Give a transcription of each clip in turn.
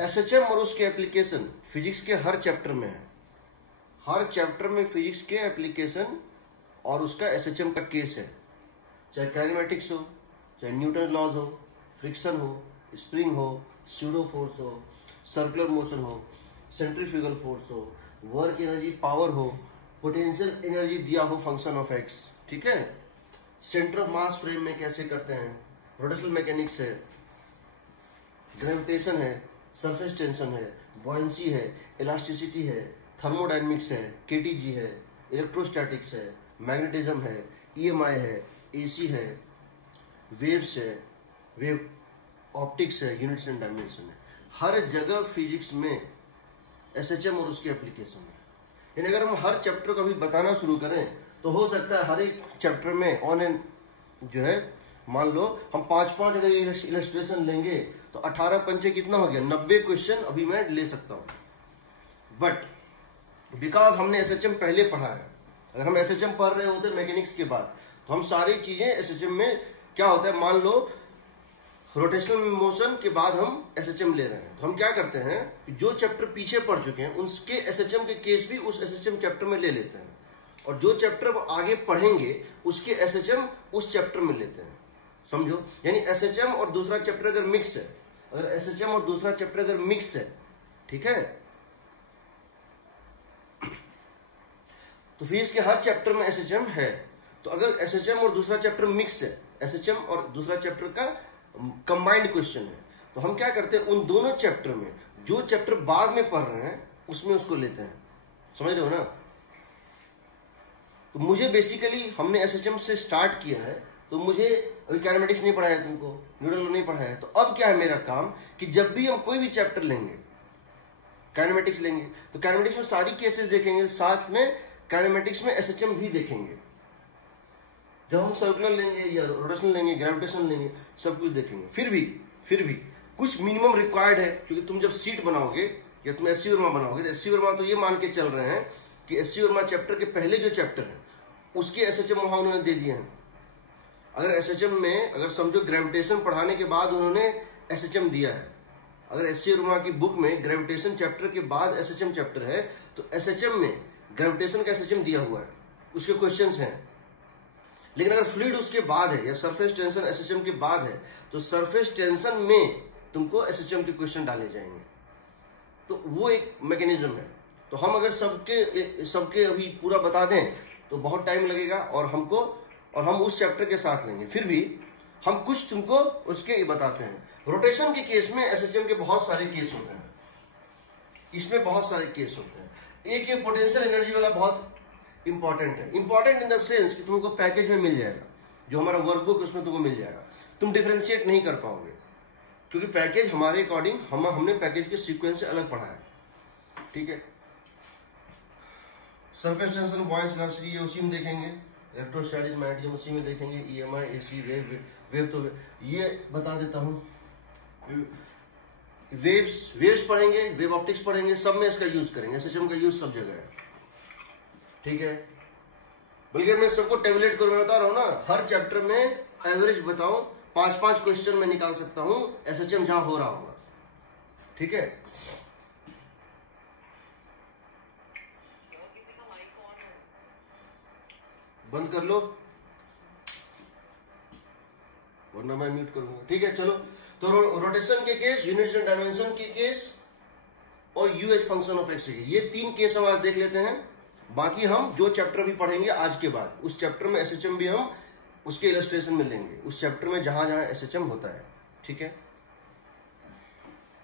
SHM और उसके application physics के हर चैप्टर में है। हर चैप्टर में फिजिक्स के एप्लीकेशन और उसका एसएचएम का केस है, चाहे काइनेमेटिक्स हो, चाहे न्यूटन लॉज हो, फ्रिक्शन हो, स्प्रिंग हो, स्यूडो फोर्स हो, सर्कुलर मोशन हो, सेंट्रीफ्यूगल फोर्स हो, वर्क एनर्जी पावर हो, पोटेंशियल एनर्जी दिया हो फंक्शन ऑफ एक्स, ठीक है। सेंटर ऑफ मास फ्रेम में कैसे करते हैं, रोटेशनल मैकेनिक्स है, ग्रेविटेशन है, सरफेस टेंशन है, बॉयंसी है, इलास्टिसिटी है, थर्मोडायनेमिक्स है, केटीजी है, इलेक्ट्रोस्टैटिक्स है, मैग्नेटिज्म है, ईएमआई है, एसी है, वेव्स है, वेव ऑप्टिक्स है, यूनिट्स एंड डायमेंशन है। हर जगह फिजिक्स में एसएचएम और उसके एप्लीकेशन है। यानी अगर हम हर चैप्टर को अभी बताना शुरू करें तो हो सकता है हर एक चैप्टर में ऑन एंड जो है, मान लो हम 5-5 अगर इलस्ट्रेशन लेंगे तो 18 पंचे कितना हो गया, 90 क्वेश्चन अभी मैं ले सकता हूं। बट बिकॉज हमने एसएचएम पहले पढ़ा है, अगर हम एसएचएम पढ़ रहे होते मैकेनिक्स के बाद तो हम सारी चीजें एसएचएम में क्या होता है, मान लो रोटेशनल मोशन के बाद हम एसएचएम ले रहे हैं तो हम क्या करते हैं, जो चैप्टर पीछे पढ़ चुके हैं उसके एसएचएम के केस भी उस एसएचएम चैप्टर में ले लेते हैं, और जो चैप्टर आगे पढ़ेंगे उसके एसएचएम उस चैप्टर में लेते हैं। समझो, यानी एसएचएम और दूसरा चैप्टर अगर मिक्स है, अगर एसएचएम और दूसरा चैप्टर अगर मिक्स है, ठीक है, तो फिजिक्स के हर चैप्टर में एसएचएम है। तो अगर एसएचएम और दूसरा चैप्टर मिक्स है, एसएचएम और दूसरा चैप्टर का कंबाइंड क्वेश्चन है, तो हम क्या करते हैं, उन दोनों चैप्टर में जो चैप्टर बाद में पढ़ रहे हैं उसमें उसको लेते हैं। समझ रहे हो ना। तो मुझे बेसिकली हमने एसएचएम से स्टार्ट किया है, तो मुझे अभी काइनेमेटिक्स नहीं पढ़ाया तुमको, न्यूटन लॉ नहीं पढ़ाया है, तो अब क्या है मेरा काम कि जब भी हम कोई भी चैप्टर लेंगे, काइनेमेटिक्स लेंगे तो काइनेमेटिक्स में सारी केसेस देखेंगे, साथ में काइनेमेटिक्स में एसएचएम भी देखेंगे। जब हम सर्कुलर लेंगे या रोटेशनल लेंगे, ग्रेविटेशन लेंगे, सब कुछ देखेंगे। फिर भी कुछ मिनिमम रिक्वायर्ड है, क्योंकि तुम जब सीट बनाओगे या तुम एससी वर्मा बनाओगे तो एससी वर्मा तो ये मान के चल रहे हैं कि एससी वर्मा चैप्टर के पहले जो चैप्टर है उसके एसएचएम वहां उन्होंने दे दिए हैं। अगर एसएचएम में अगर समझो ग्रेविटेशन पढ़ाने के बाद उन्होंने एसएचएम दिया है, अगर एससी वर्मा की बुक में ग्रेविटेशन चैप्टर के बाद एसएचएम चैप्टर है तो एसएचएम में ग्रेविटेशन का एसएचएम दिया हुआ है, उसके क्वेश्चंस हैं। लेकिन अगर फ्लूइड उसके बाद है या सरफेस टेंशन एसएचएम के बाद है तो सरफेस टेंशन में तुमको एसएचएम के क्वेश्चन डाले जाएंगे। तो वो एक मैकेनिज्म है। तो हम अगर सबके अभी पूरा बता दें तो बहुत टाइम लगेगा और हम उस चैप्टर के साथ लेंगे। फिर भी हम कुछ तुमको उसके बताते हैं। रोटेशन के केस में एसएचएम के बहुत सारे केस होते हैं, इसमें बहुत सारे केस होते हैं। एक ये पोटेंशियल एनर्जी वाला बहुत इंपॉर्टेंट है। इंपॉर्टेंट इन द सेंस कि तुमको पैकेज में मिल जाएगा, जो हमारा वर्कबुक उसमें तुमको मिल जाएगा। तुम डिफरेंशिएट नहीं कर पाओगे क्योंकि पैकेज हमारे अकॉर्डिंग हमने पैकेज के सीक्वेंस से अलग पढ़ा है, ठीक है। सरफेस टेंशन, बॉयंसी, इलास्टिसिटी ये उसी में देखेंगे, इलेक्ट्रोस्टैटिक्स, मैग्नेटिज्म उसी में देखेंगे, ईएमआई, एसी, वेव तो ये बता देता हूं। वेव्स पढ़ेंगे, वेव ऑप्टिक्स पढ़ेंगे, सब में इसका यूज करेंगे। एसएचएम का यूज सब जगह है, ठीक है। बल्कि मैं सबको टेबलेट कर बता रहा हूं ना, हर चैप्टर में एवरेज बताऊं 5-5 क्वेश्चन मैं निकाल सकता हूं एसएचएम जहां हो रहा होगा, ठीक है। बंद कर लो वरना मैं म्यूट करूंगा, ठीक है। चलो, तो रोटेशन के केस, यूनिट्स एंड डायमेंशन के केस और यूएच फंक्शन ऑफ एक्स, ये 3 केस हम आज देख लेते हैं। बाकी हम जो चैप्टर भी पढ़ेंगे आज के बाद उस चैप्टर में एसएचएम भी हम उसके इलस्ट्रेशन में लेंगे, उस चैप्टर में जहां जहां एसएचएम होता है, ठीक है।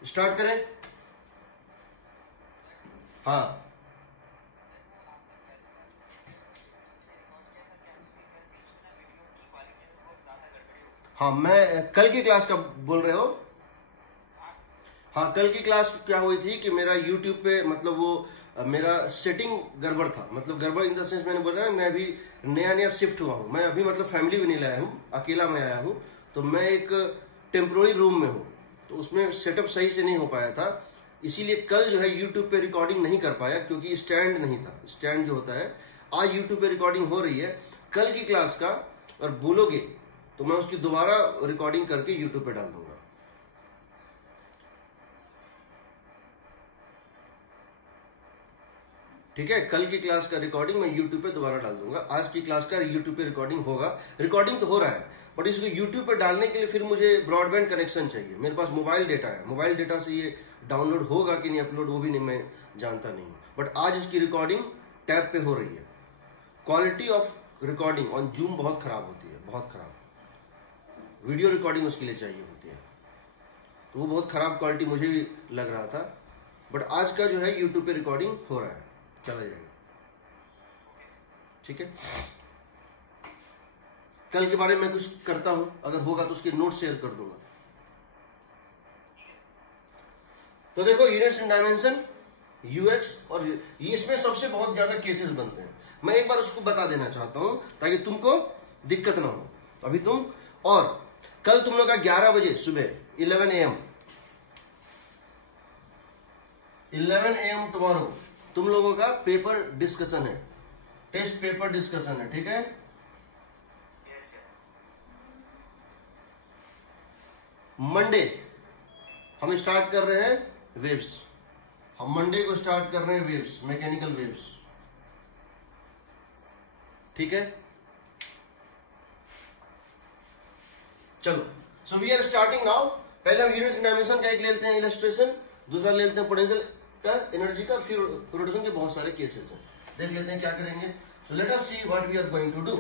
स्टार्ट करें। हाँ, मैं कल की क्लास का बोल रहे हो? हाँ, कल की क्लास क्या हुई थी कि मेरा यूट्यूब पे मतलब वो मेरा सेटिंग गड़बड़ था। मतलब गड़बड़ इन द सेंस मैंने बोला मैं अभी नया शिफ्ट हुआ हूँ, मैं अभी मतलब फैमिली भी नहीं लाया हूँ, अकेला मैं आया हूँ। तो मैं एक टेम्पोररी रूम में हूँ, तो उसमें सेटअप सही से नहीं हो पाया था, इसीलिए कल जो है यूट्यूब पे रिकॉर्डिंग नहीं कर पाया क्योंकि स्टैंड नहीं था। स्टैंड जो होता है, आज यूट्यूब पे रिकॉर्डिंग हो रही है। कल की क्लास का और बोलोगे तो मैं उसकी दोबारा रिकॉर्डिंग करके यूट्यूब पे डाल दूंगा। ठीक है, कल की क्लास का रिकॉर्डिंग मैं यूट्यूब पे दोबारा डाल दूंगा। आज की क्लास का यूट्यूब पे रिकॉर्डिंग होगा, रिकॉर्डिंग तो हो रहा है, बट इसको यूट्यूब पे डालने के लिए फिर मुझे ब्रॉडबैंड कनेक्शन चाहिए। मेरे पास मोबाइल डेटा है, मोबाइल डेटा से ये डाउनलोड होगा कि नहीं अपलोड वो भी नहीं मैं जानता नहीं, बट आज इसकी रिकॉर्डिंग टैब पे हो रही है। Quality of recording on zoom बहुत खराब होती है, बहुत खराब। वीडियो रिकॉर्डिंग उसके लिए चाहिए होती है, तो वो बहुत खराब क्वालिटी मुझे भी लग रहा था, बट आज का जो है यूट्यूब पे रिकॉर्डिंग हो रहा है, चला जाएगा। ठीक है, कल के बारे में मैं कुछ करता हूं, अगर होगा तो उसके नोट शेयर कर दूंगा। तो देखो, यूनिट्स एंड डायमेंशन, यूएक्स, और ये इसमें सबसे बहुत ज्यादा केसेस बनते हैं। मैं एक बार उसको बता देना चाहता हूं ताकि तुमको दिक्कत ना हो। अभी तुम, और कल तुम लोग का 11 बजे सुबह 11 AM 11 AM टुमारो तुम लोगों का पेपर डिस्कशन है, टेस्ट पेपर डिस्कशन है। ठीक है, मंडे हम स्टार्ट कर रहे हैं वेव्स, हम मंडे को स्टार्ट कर रहे हैं वेव्स, मैकेनिकल वेव्स। ठीक है, चलो, so we are starting now. पहले हम यूनिट्स एंड डायमेंशन का एक ले लेते हैं इलस्ट्रेशन, दूसरा ले लेते हैं पोटेंशियल का, एनर्जी का, फिर रोटेशन के बहुत सारे केसेस हैं, देख लेते हैं क्या करेंगे। So let us see what we are going to do.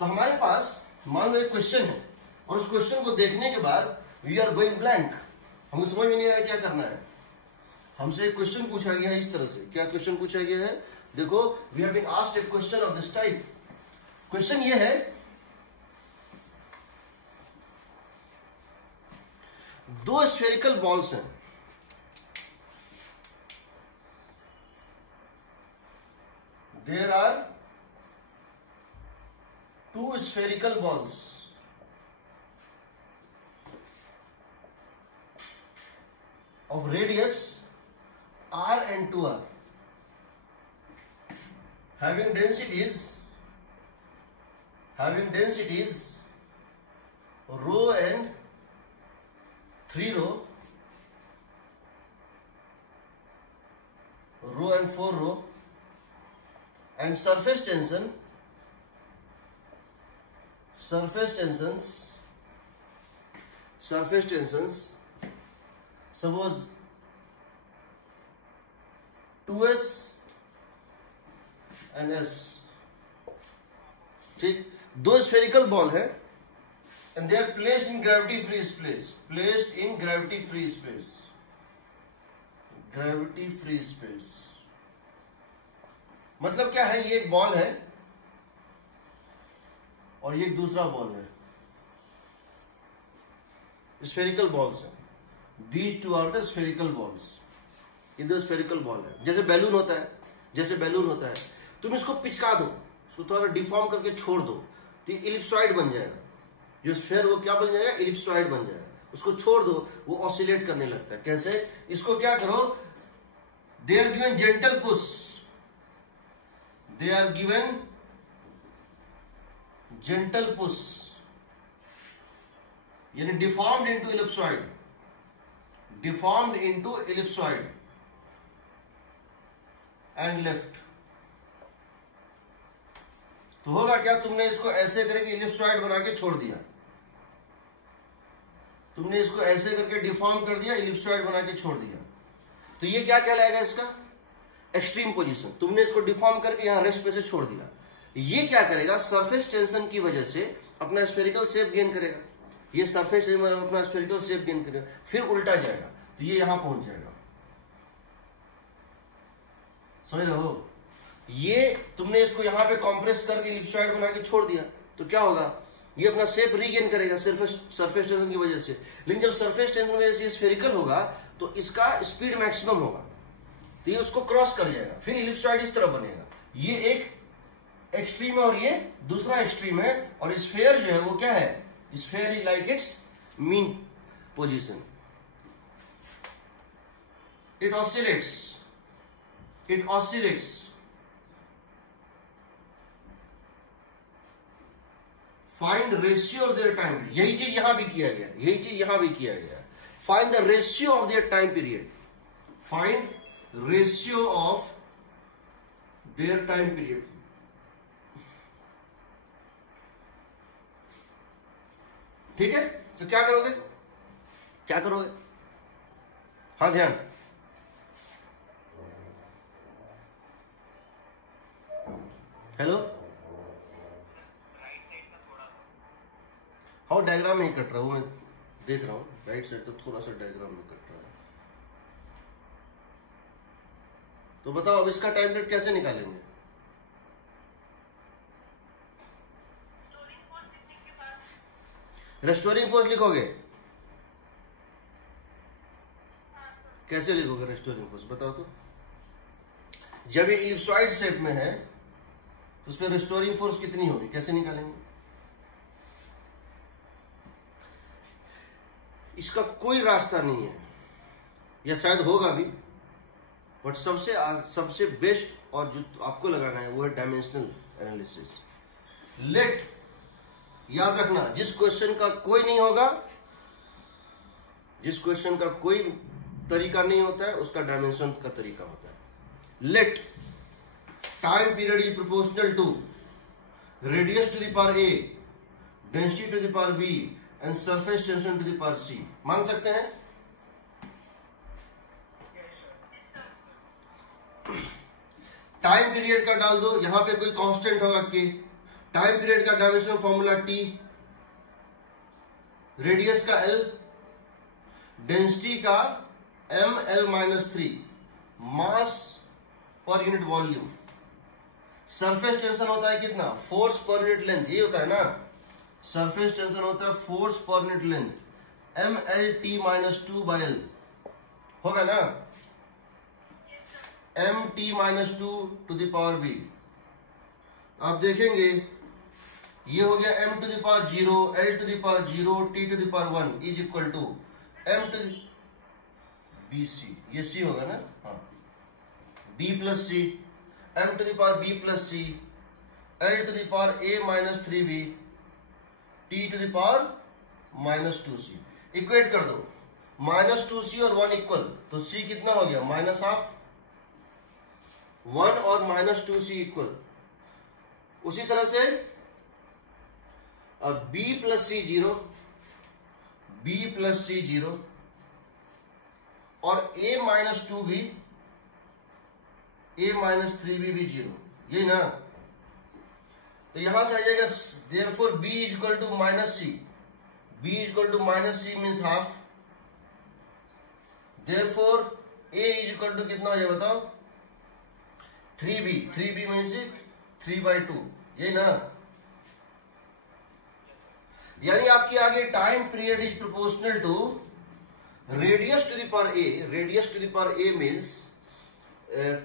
तो हमारे पास मान लो एक क्वेश्चन है, और उस क्वेश्चन को देखने के बाद वी आर गोइंग ब्लैंक, हमको समझ में नहीं आ रहा क्या करना है। हमसे एक क्वेश्चन पूछा गया है इस तरह से। क्या क्वेश्चन पूछा गया है? देखो, we have been asked a question of this type. Question ये है, दो स्फेरिकल बॉल्स हैं, there are two spherical balls of radius r and 2r having densities rho and 3 rho and 4 rho, and surface tensions suppose 2s and s। ठीक, दो spherical ball है and they are placed in gravity free space. मतलब क्या है, ये एक ball है और ये एक दूसरा बॉल है, स्फेरिकल बॉल्स है। These two are the spherical balls। ये दो स्फेरिकल बॉल है, जैसे बैलून होता है, तुम इसको पिचका दो, इसको थोड़ा सा डिफॉर्म करके छोड़ दो तो ये इलिप्सॉइड बन जाएगा। जो स्फेयर वो क्या बन जाएगा? इलिप्सॉइड बन जाएगा। उसको छोड़ दो, वो ऑसिलेट करने लगता है। कैसे? इसको क्या करो, they are given gentle push, यानी deformed into ellipsoid and left। तो होगा क्या, तुमने इसको ऐसे करके इलिप्सॉइड बना के छोड़ दिया, तुमने इसको ऐसे करके डिफॉर्म कर दिया, इलिप्सॉइड बना के छोड़ दिया, तो ये क्या कहलाएगा? इसका एक्सट्रीम पोजीशन। तुमने इसको डिफॉर्म करके यहां रेस्ट पे से छोड़ दिया। ये क्या करेगा? सरफेस टेंशन की वजह से अपना स्फेरिकल शेप गेन करेगा। ये सरफेस अपना स्फेरिकल शेप गेन करेगा, फिर उल्टा जाएगा तो ये यहां पहुंच जाएगा। समझ रहे हो? ये तुमने इसको यहां पे कॉम्प्रेस करके इलिप्सॉइड बना के छोड़ दिया तो क्या होगा? ये अपना शेप रीगेन करेगा सरफेस टेंशन की वजह से। लेकिन जब सरफेस टेंशन की वजह से ये स्फेरिकल होगा तो इसका स्पीड मैक्सिमम होगा, तो ये उसको क्रॉस कर जाएगा, फिर इलिप्सॉइड इस तरह बनेगा। ये एक एक्सट्रीम है और ये दूसरा एक्सट्रीम है, और स्फेयर जो है वो क्या है? Sphere is like it's mean position. It oscillates find ratio of their time period। यही चीज यहां भी किया गया, find the ratio of their time period, find ratio of their time period. ठीक है, तो क्या करोगे, क्या करोगे? हाँ ध्यान। हेलो, हाँ डायग्राम में ही कट रहा हूं, मैं देख रहा हूं राइट साइड तो थोड़ा सा डायग्राम में कट रहा है। तो बताओ अब इसका टाइम पीरियड कैसे निकालेंगे? रेस्टोरिंग फोर्स लिखोगे? कैसे लिखोगे रेस्टोरिंग फोर्स, बताओ तो। जब ये इलिप्सॉइड शेप में है तो उसमें रेस्टोरिंग फोर्स कितनी होगी, कैसे निकालेंगे? इसका कोई रास्ता नहीं है, या शायद होगा भी, बट सबसे बेस्ट और जो आपको लगाना है वो है डायमेंशनल एनालिसिस। लेट, याद रखना, जिस क्वेश्चन का कोई नहीं होगा, जिस क्वेश्चन का कोई तरीका नहीं होता है उसका डायमेंशन का तरीका होता है। Let time period is proportional to radius to the power a, density to the power b and surface tension to the power c. मान सकते हैं? टाइम पीरियड का डाल दो, यहां पे कोई कांस्टेंट होगा के। टाइम पीरियड का डायमेंशन फॉर्मूला टी, रेडियस का एल, डेंसिटी का ml-3, मास per unit volume, surface tension होता है कितना, फोर्स पर यूनिट लेंथ, ये होता है ना, सरफेस टेंशन होता है force per unit length, mlt-2/L होगा ना, mt-2 to the power b। आप देखेंगे ये हो गया m to the power 0, l to the power 0, t to the power 1 is equal to m to B C, ये c होगा ना, हाँ, b plus C, m to the power b plus C, l to the power a-3b, t to the power -2c। Equate कर दो, -2c और 1 equal, तो c कितना हो गया, -12, 1 और -2c इक्वल। उसी तरह से अब b प्लस सी 0, b प्लस सी 0 और a-2 भी, a-3b भी 0, ये ना, तो यहां से आ जाएगा therefore b is equal to -c, b is equal to -c means half, therefore a is equal to कितना हो जाएगा बताओ, 3b, 3b मीन्स 3/2, ये ना, यानी आपके आगे time period is proportional to radius to the power a, radius to the power a means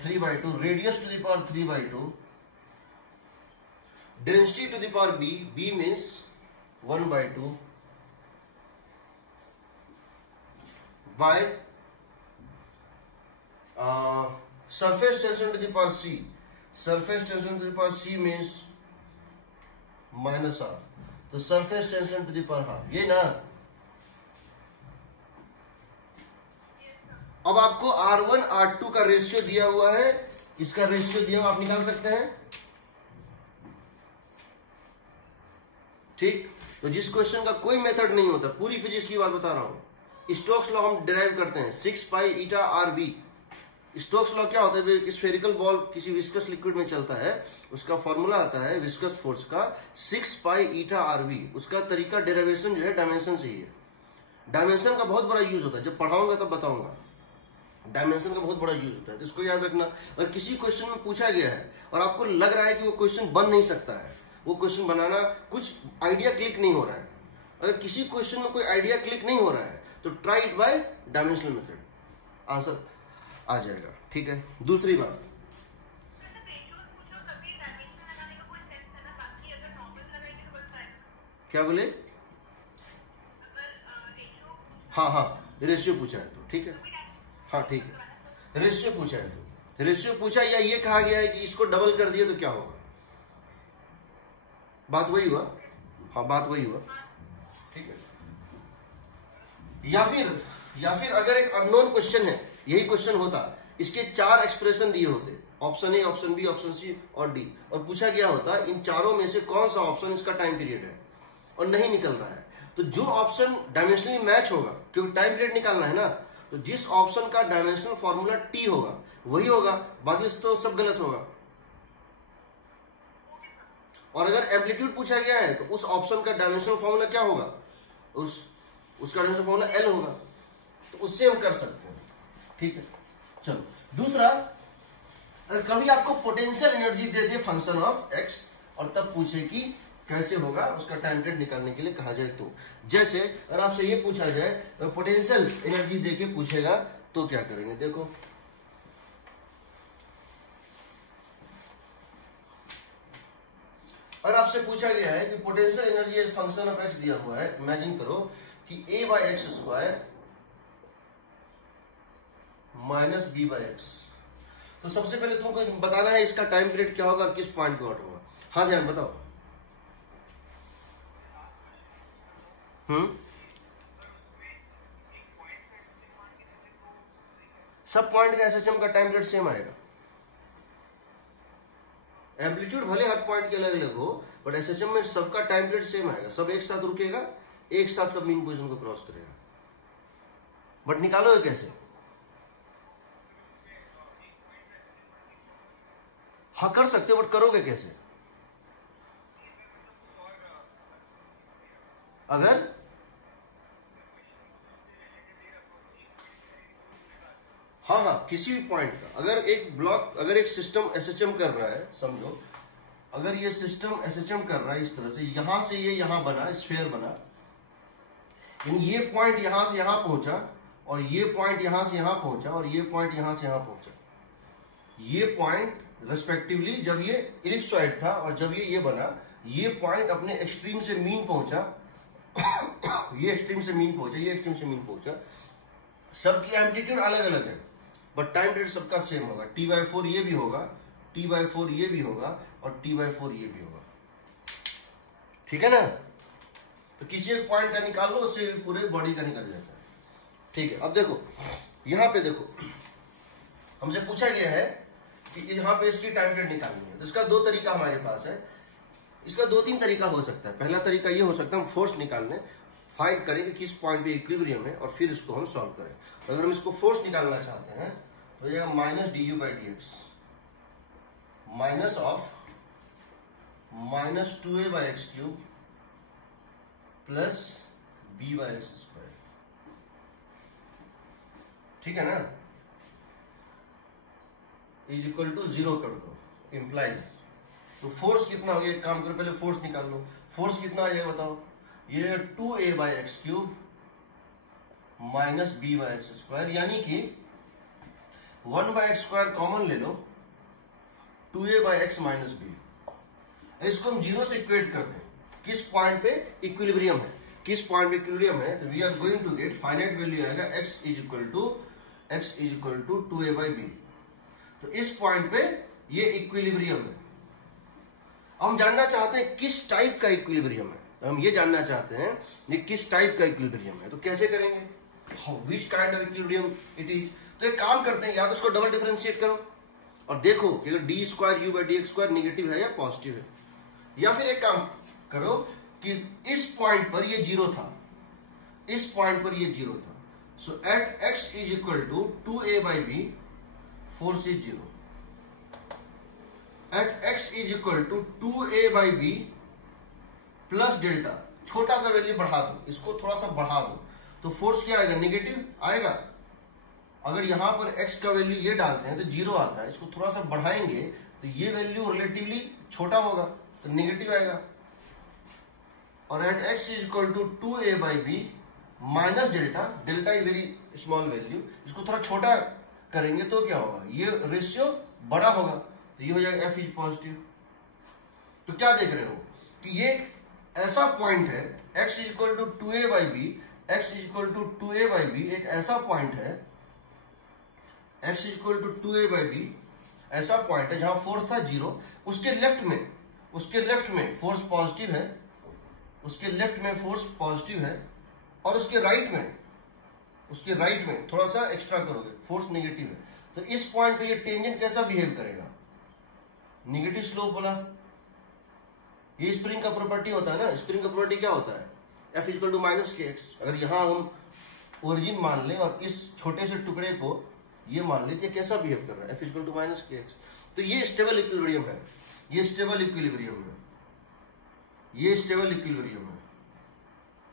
3/2, radius to the power 3/2, density to the power b, b means 1/2 by surface tension to the power c, surface tension to the power c means -half, तो surface tension to the power half, ये ना। अब आपको R1 R2 का ratio दिया हुआ है, इसका रेशियो दिया हुआ आप निकाल सकते हैं, ठीक। तो जिस क्वेश्चन का कोई मेथड नहीं होता, पूरी फिजिक्स की बात बता रहा हूं, स्टोक्स लॉ हम डिराइव करते हैं 6 पाई ईटा RV। स्टोक्स लॉ क्या होता है, स्फेरिकल बॉल किसी विस्कस लिक्विड में चलता है, उसका फॉर्मूला आता है विस्कस फोर्स का 6 पाई ईटा RV। उसका तरीका डेरिवेशन जो है डायमेंशन से ही है। डायमेंशन का बहुत बड़ा यूज होता है, जब पढ़ाऊंगा तब बताऊंगा, डायमेंशन का बहुत बड़ा यूज होता है, तो इसको याद रखना। अगर किसी क्वेश्चन में पूछा गया है और आपको लग रहा है कि वो क्वेश्चन बन नहीं सकता है, वो क्वेश्चन बनाना कुछ आइडिया क्लिक नहीं हो रहा है, अगर किसी क्वेश्चन में कोई आइडिया क्लिक नहीं हो रहा है तो try it by dimensional method, answer आ जाएगा, ठीक है। दूसरी बात, क्या बोले, हाँ हाँ रेशियो पूछा है तो ठीक है, हाँ ठीक है, रेशियो पूछा है तो रेशियो पूछा, या ये कहा गया है कि इसको डबल कर दिया तो क्या होगा, बात वही हुआ, हाँ बात वही हुआ, ठीक है। या फिर अगर एक अननोन क्वेश्चन है, यही क्वेश्चन होता, इसके 4 एक्सप्रेशन दिए होते option A, option B, option C और डी, और पूछा गया होता इन चारों में से कौन सा ऑप्शन इसका टाइम पीरियड है, और नहीं निकल रहा है, तो जो ऑप्शन डायमेंशनली मैच होगा, क्योंकि टाइम पीरियड निकालना है ना, तो जिस ऑप्शन का डायमेंशनल फॉर्मूला टी होगा वही होगा, बाकी तो सब गलत होगा। और अगर एम्पलीट्यूड पूछा गया है तो उस ऑप्शन का डायमेंशनल फॉर्मूला क्या होगा, उसका डायमेंशनल फॉर्मूला एल होगा, तो उससे हम कर सकते हैं। ठीक है, चलो दूसरा, अगर कभी आपको potential energy they they function of x और तब पूछे कि कैसे होगा, उसका टाइम पीरियड निकालने के लिए कहा जाए तो, जैसे अगर आपसे ये पूछा जाए अगर पोटेंशियल एनर्जी दे के पूछेगा तो क्या करेंगे, देखो और आपसे पूछा गया है कि potential energy function of X दिया हुआ है, इमेजिन करो कि a by X square minus B by X, तो सबसे पहले तुमको बताना है इसका टाइम पीरियड क्या होगा और किस पॉइंट पे होगा। हाँ ध्यान बताओ। सब पॉइंट का एसएचएम का टाइम पीरियड सेम आएगा, एम्पलीट्यूड भले हर पॉइंट के अलग अलग हो, बट एसएचएम में सबका टाइम पीरियड सेम आएगा, सब एक साथ रुकेगा, एक साथ सब मीन पोजीशन को क्रॉस करेगा। बट निकालोगे कैसे? हाँ कर सकते हो, बट करोगे कैसे? अगर हाँ किसी भी पॉइंट का, अगर एक ब्लॉक, अगर एक सिस्टम एसएचएम कर रहा है, समझो अगर ये सिस्टम एसएचएम कर रहा है इस तरह से, यहां से ये यहां बना, स्फीयर बना, यानी ये पॉइंट यहां से यहां पहुंचा और ये पॉइंट यहां से यहां पहुंचा और ये पॉइंट यहां से यहां पहुंचा, ये पॉइंट रेस्पेक्टिवली जब ये इलिप्सॉइड था और जब ये बना, ये पॉइंट अपने एक्सट्रीम से मीन पहुंचा, ये एक्सट्रीम से मीन पहुंचा, ये एक्सट्रीम से मीन पहुंचा, सबकी एम्पलीट्यूड अलग अलग है बट टाइम पीरियड सबका सेम होगा, t/4 ये भी होगा, t/4 ये भी होगा और t/4 ये भी होगा। ठीक है ना? तो किसी एक पॉइंट का निकाल लो, उससे पूरे बॉडी का निकल जाता है। ठीक है, अब देखो यहां पे देखो, हमसे पूछा गया है कि यहां पे इसकी टाइम पीरियड निकालनी है, तो इसका दो तरीका हमारे पास है, इसका दो तीन तरीका हो सकता है। पहला तरीका ये हो सकता है हम फोर्स निकालने, फाइंड करें कि किस पॉइंट पे इक्विलिब्रियम है और फिर इसको हम सॉल्व करें। तो अगर हम इसको फोर्स निकालना चाहते हैं तो ये minus D by D x minus of minus 2a by x cube plus b by X square. ठीक है ना? इज इक्वल टू 0 कर दो, इंप्लाइज। तो फोर्स कितना हो गया, एक काम करो पहले फोर्स निकाल लो। फोर्स कितना आ जाएगा बताओ? ये 2a by x cube minus b by X square, यानी कि 1 बाई एक्स स्क्वायर कॉमन ले लो, 2a by X minus B. इसको हम 0 से इक्वेट कर दें, किस पॉइंट पे इक्विलिब्रियम है, किस पॉइंट पे इक्विलिब्रियम है, तो we are going to get finite value आएगा x is equal to 2a by B. तो इस पॉइंट पे ये इक्विलिब्रियम है। हम जानना चाहते हैं किस टाइप का इक्विलिब्रियम है, तो हम ये जानना चाहते हैं ये किस टाइप का इक्विलिब्रियम है, तो कैसे करेंगे, which kind of equilibrium it is. तो एक काम करते हैं, या तो उसको डबल डिफरेंशिएट करो और देखो कि अगर D square you by D x square negative है या पॉजिटिव है, या फिर एक काम करो कि इस पॉइंट पर ये 0 था, इस पॉइंट पर ये 0 था, so at x is equal to 2a by b, force is 0। At x is equal to 2a by b plus delta, छोटा सा वैल्यू बढ़ा दो, इसको थोड़ा सा बढ़ा दो, तो फोर्स क्या आएगा, निगेटिव आएगा। अगर यहां पर x का वैल्यू ये डालते हैं तो 0 आता है, इसको थोड़ा सा बढ़ाएंगे तो ये वैल्यू रिलेटिवली छोटा होगा तो निगेटिव आएगा। और at x is equal to 2a by B minus delta, delta is very small value, इसको थोड़ा छोटा करेंगे तो क्या होगा, ये रेशियो बड़ा होगा, तो ये हो जाएगा f इज पॉजिटिव। तो क्या देख रहे हो कि ये ऐसा पॉइंट है, x is equal to 2a by b, x is equal to 2a by b एक ऐसा पॉइंट है, x is equal to 2a by b ऐसा पॉइंट है जहां फोर्स था 0, उसके लेफ्ट में फोर्स पॉजिटिव है, उसके लेफ्ट में फोर्स पॉजिटिव है और उसके राइट में थोड़ा सा एक्स्ट्रा करोगे, फोर्स नेगेटिव है। तो इस पॉइंट पे ये टेंजेंट कैसा बिहेव करेगा, निगेटिव स्लोप वाला। ये स्प्रिंग का प्रॉपर्टी होता है ना, स्प्रिंग का प्रॉपर्टी क्या होता है, F इक्वल टू माइनस के एक्स। अगर यहां हम ओरिजिन मान लें और इस छोटे से टुकड़े को ये मान लें, तो कैसा बिहेव कर रहा है, F इक्वल टू माइनस के एक्स। तो ये स्टेबल इक्विलिब्रियम है, ये स्टेबल इक्विलिब्रियम है, ये स्टेबल इक्विलिब्रियम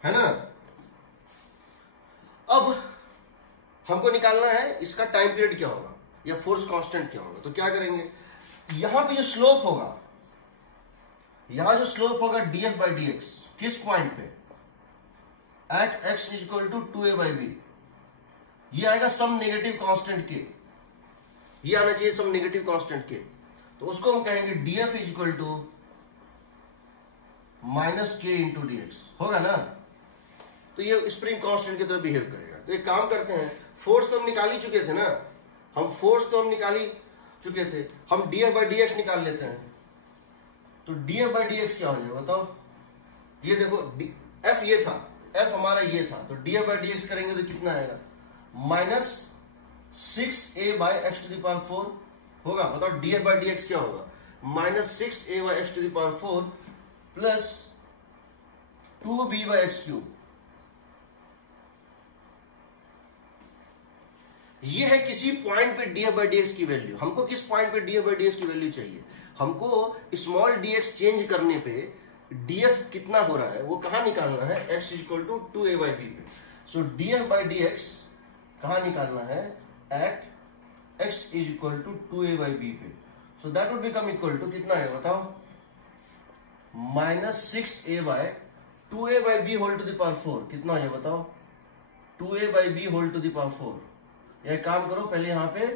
है ना। अब हमको निकालना है इसका टाइम पीरियड क्या होगा या फोर्स कांस्टेंट क्या होगा। तो क्या करेंगे, यहां पे जो स्लोप होगा, यहां जो स्लोप होगा df बाई dx, किस पॉइंट पे, at x equal to 2a by b, ये आएगा सम नेगेटिव कांस्टेंट के, ये आना चाहिए सम नेगेटिव कांस्टेंट के। तो उसको हम कहेंगे df इक्वल टू माइनस के इंटू dx, होगा ना। तो ये स्प्रिंग कांस्टेंट की तरह बिहेव करेगा। तो एक काम करते हैं, फोर्स तो हम निकाल ही चुके थे ना, हम फोर्स तो हम निकाल ही चुके थे, हम df बाई dx निकाल लेते हैं। तो df बाई dx क्या हो जाएगा बताओ, ये देखो f ये था, f हमारा ये था, तो df बाई dx करेंगे तो कितना आएगा, minus 6a by x to the power 4 होगा। बताओ df बाई dx क्या होगा, minus 6a by x to the power 4 plus 2b by x cube. ये है किसी पॉइंट पे df बाई dx की वैल्यू। हमको किस पॉइंट पे df बाई dx की वैल्यू चाहिए, हमको स्मॉल dx चेंज करने पे df कितना हो रहा है वो कहां निकालना है, x equal to 2a by b पे। सो df बाई dx कहां निकालना है, at x is equal to 2a by b पे। So that would become equal to कितना है बताओ, minus 6a by 2a by b whole to the power 4, कितना है बताओ, 2a by b whole to the power 4। यह काम करो, पहले यहां पे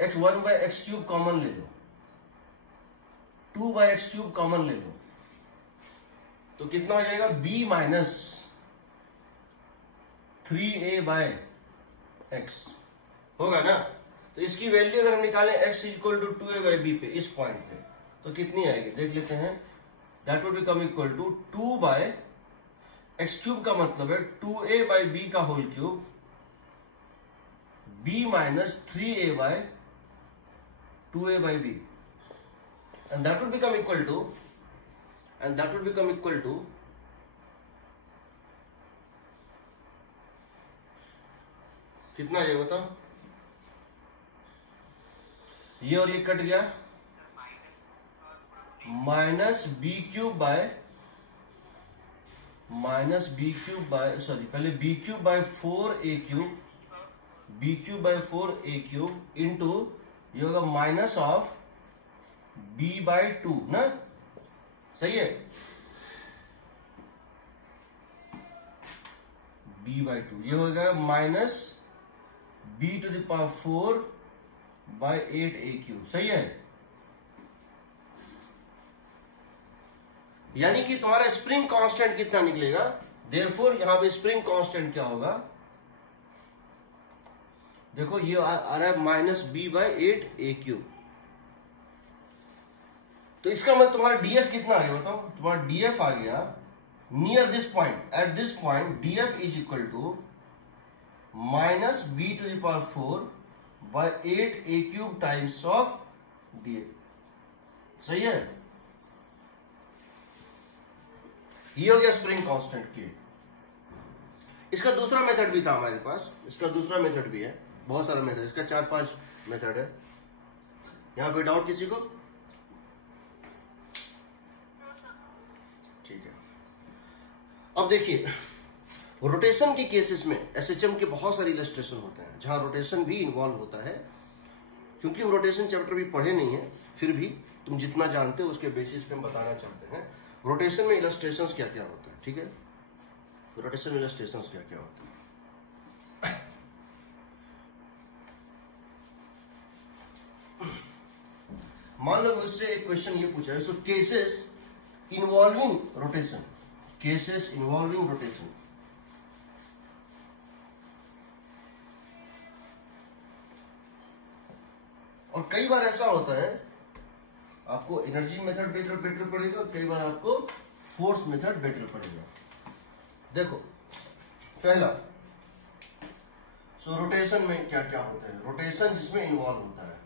x1 by x cube common ले लो, 2 बाई एक्स क्यूब कॉमन ले लो, तो कितना हो जाएगा, b minus 3a bye x, होगा ना। तो इसकी वैल्यू अगर हम निकालें x equal to 2a by b पे, इस पॉइंट पे, तो कितनी आएगी देख लेते हैं। That would become equal to 2 by x cube का मतलब है 2a बाई b का whole cube, b minus 3a by 2a by b, and that will become equal to, कितना ये बताओ, ये और ये कट गया, minus b cube by sorry पहले b cube by 4a cube, b cube by 4a cube into ये होगा माइनस ऑफ b बाय 2 ना, सही है, b बाय 2, ये होगा minus b to the power 4 by 8a cube, सही है। यानी कि तुम्हारा स्प्रिंग कांस्टेंट कितना निकलेगा, देयरफॉर यहां पे स्प्रिंग कांस्टेंट क्या होगा, देखो ये आ रहा है minus b by 8a cube. तो इसका मतलब तुम्हारा df कितना आ गया बताओ, तुम्हारा df आ गया near this point, at this point df is equal to minus b to the power 4 by 8a cube times of df, सही है। ये हो गया स्प्रिंग कांस्टेंट के। इसका दूसरा मेथड भी था हमारे पास, इसका दूसरा मेथड भी है, बहुत सारा मेथड, इसका 4-5 मेथड है। यहां कोई डाउट किसी को, ठीक है। अब देखिए रोटेशन के केसेस में एसएचएम के बहुत सारे इलस्ट्रेशन होते हैं जहां रोटेशन भी इन्वॉल्व होता है। चूंकि हम रोटेशन चैप्टर भी पढ़े नहीं है, फिर भी तुम जितना जानते हो उसके बेसिस पे हम बताना चाहते हैं रोटेशन में इलस्ट्रेशंस क्या क्या होता है, ठीक है। रोटेशन में इलस्ट्रेशंस क्या क्या होता है, मान लो मुझसे एक क्वेश्चन ये पूछा है, so cases involving rotation, cases involving rotation, और कई बार ऐसा होता है आपको एनर्जी मेथड बेटर पड़ेगा और कई बार आपको फोर्स मेथड बेटर पड़ेगा। देखो पहला, सो रोटेशन में क्या क्या होता है, रोटेशन जिसमें इन्वॉल्व होता है,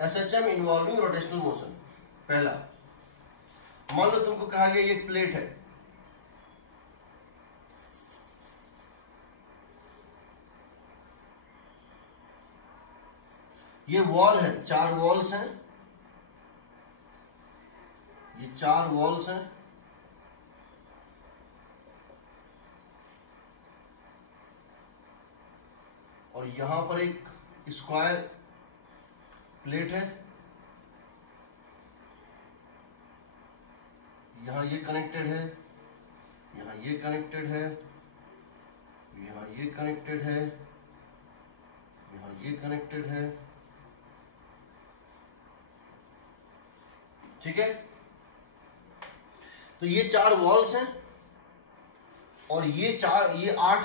SHM इन्वॉल्विंग रोटेशनल मोशन। पहला, मान लो तुमको कहा गया ये एक प्लेट है, ये वॉल है, 4 वॉल्स हैं, ये 4 वॉल्स हैं, और यहां पर एक स्क्वायर प्लेट है, यहां ये कनेक्टेड है, यहां ये कनेक्टेड है, यहां ये कनेक्टेड है, यहां ये कनेक्टेड है, ठीक है। तो ये 4 वॉल्स हैं और ये 8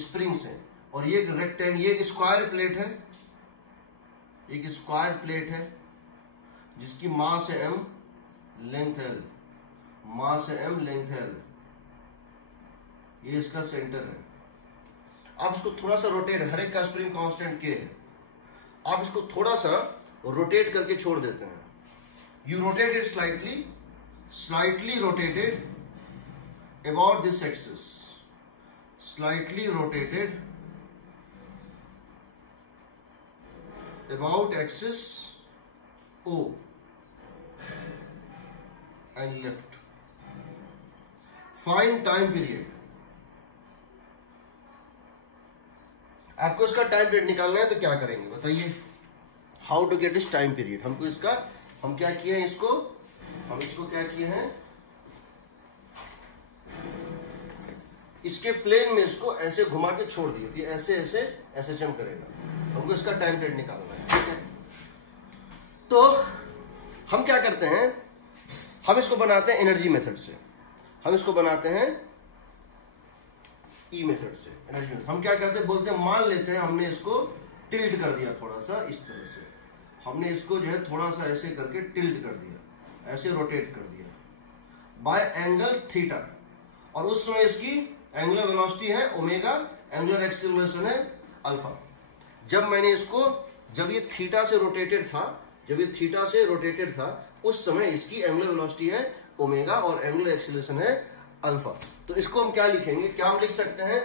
स्प्रिंग्स हैं, और ये रेक्टेंगल, ये एक स्क्वायर प्लेट है, एक स्क्वायर प्लेट है जिसकी मास है m, लेंथ l, मास है m, लेंथ l, ये इसका सेंटर है। आप इसको थोड़ा सा रोटेट, हर एक का स्प्रिंग कांस्टेंट k है, आप इसको थोड़ा सा रोटेट करके छोड़ देते हैं। You rotate it slightly rotated about this axis, slightly rotated about axis O and left. Find time period. आपको इसका टाइम पीरियड निकालना है तो क्या करेंगे बताइए? हाउ टू गेट इस टाइम पीरियड। हमको इसका, हम क्या किए हैं इसको, हम इसको क्या किए हैं, इसके प्लेन में इसको ऐसे घुमा के छोड़ दिए थे, ऐसे ऐसे ऐसे चम करेगा। हमको इसका टाइम पीरियड निकालना है, ठीक है। तो हम क्या करते हैं, हम इसको बनाते हैं एनर्जी मेथड से, हम इसको बनाते हैं ई मेथड से, एनर्जी मेथड। हम क्या करते हैं, बोलते हैं मान लेते हैं हमने इसको टिल्ट कर दिया थोड़ा सा, इस तरह से हमने इसको जो है थोड़ा सा ऐसे करके टिल्ट कर दिया, ऐसे रोटेट कर दिया बाय एंगल थीटा, और उस समय इसकी एंगुलर वेलोसिटी है ओमेगा, एंगुलर एक्सीलरेशन है अल्फा। जब मैंने इसको, जब ये थीटा से रोटेटेड था, जब ये थीटा से रोटेटेड था, उस समय इसकी एंगुलर वेलोसिटी है ओमेगा और एंगुलर एक्सीलरेशन है अल्फा। तो इसको हम क्या लिखेंगे, क्या हम लिख सकते हैं,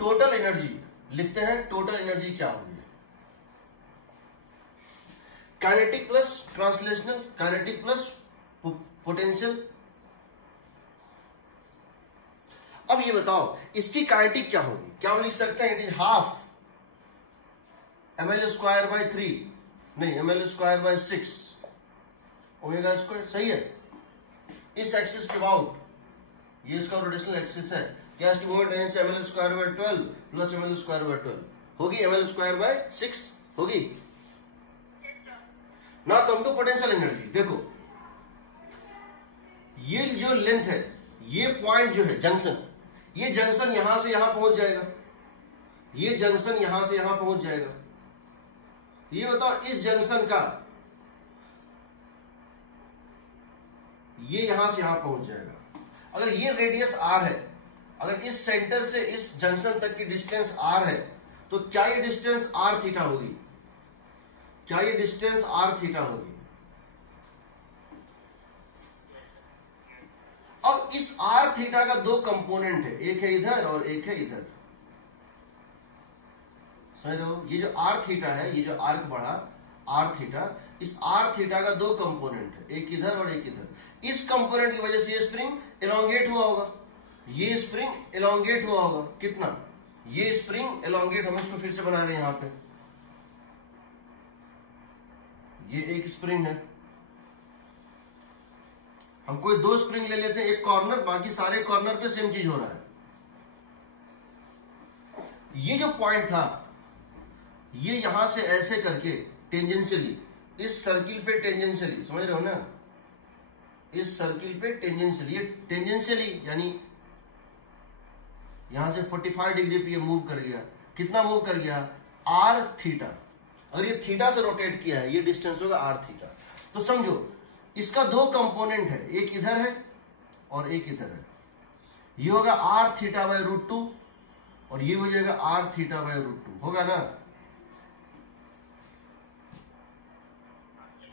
टोटल एनर्जी लिखते हैं। टोटल एनर्जी क्या होगी, kinetic plus translational, kinetic plus potential. अब ये बताओ इसकी काइनेटिक क्या होगी, क्या हम लिख सकते हैं, it is half ml square bye 3, नहीं ml square by 6 omega square, सही है। इस एक्सिस के अबाउट, ये इसका रोटेशनल एक्सिस है, क्या इसकी मूवमेंट रेंज से ml square by 12 plus ml square by 12 होगी, ml स्क्वायर बाय 6 होगी ना। कम टू पोटेंशियल एनर्जी, देखो ये जो लेंथ है, ये पॉइंट जो है जंक्शन, ये जंक्शन यहां से यहां पहुंच जाएगा, ये जंक्शन यहां से यहां पहुंच जाएगा। ये बताओ इस जंक्शन का, ये यहां से यहां पहुंच जाएगा। अगर ये रेडियस r है, अगर इस सेंटर से इस जंक्शन तक की डिस्टेंस r है, तो क्या ये डिस्टेंस r थीटा होगी, क्या ये डिस्टेंस r थीटा होगी। अब इस r थीटा का 2 कंपोनेंट है, एक है इधर और एक है इधर, समझ रहे हो। ये जो r थीटा है, ये जो आर्क बढ़ा r थीटा, इस r थीटा का 2 कंपोनेंट है, एक इधर और एक इधर। इस कंपोनेंट की वजह से ये स्प्रिंग एलोंगेट हुआ होगा, ये स्प्रिंग एलोंगेट हुआ होगा, कितना, ये स्प्रिंग एलोंगेट, हम इसको फिर से बना रहे हैं यहां पे, ये एक स्प्रिंग है, हम कोई 2 स्प्रिंग ले लेते हैं, एक कॉर्नर, बाकी सारे कॉर्नर पे सेम चीज हो रहा है। ये जो पॉइंट था, ये यहां से ऐसे करके टेंजेंशियली इस सर्किल पे टेंजेंशियली, समझ रहे हो ना, इस सर्किल पे टेंजेंशियली, ये टेंजेंशियली यानी यहां से 45 डिग्री पे मूव कर गया, कितना मूव कर गया, r थीटा। अगर ये थीटा से रोटेट किया है, ये डिस्टेंस होगा r थीटा। तो समझो इसका 2 कंपोनेंट है, एक इधर है और एक इधर है, ये होगा r थीटा बाय √2 और ये हो जाएगा r थीटा बाय रूट 2, होगा ना।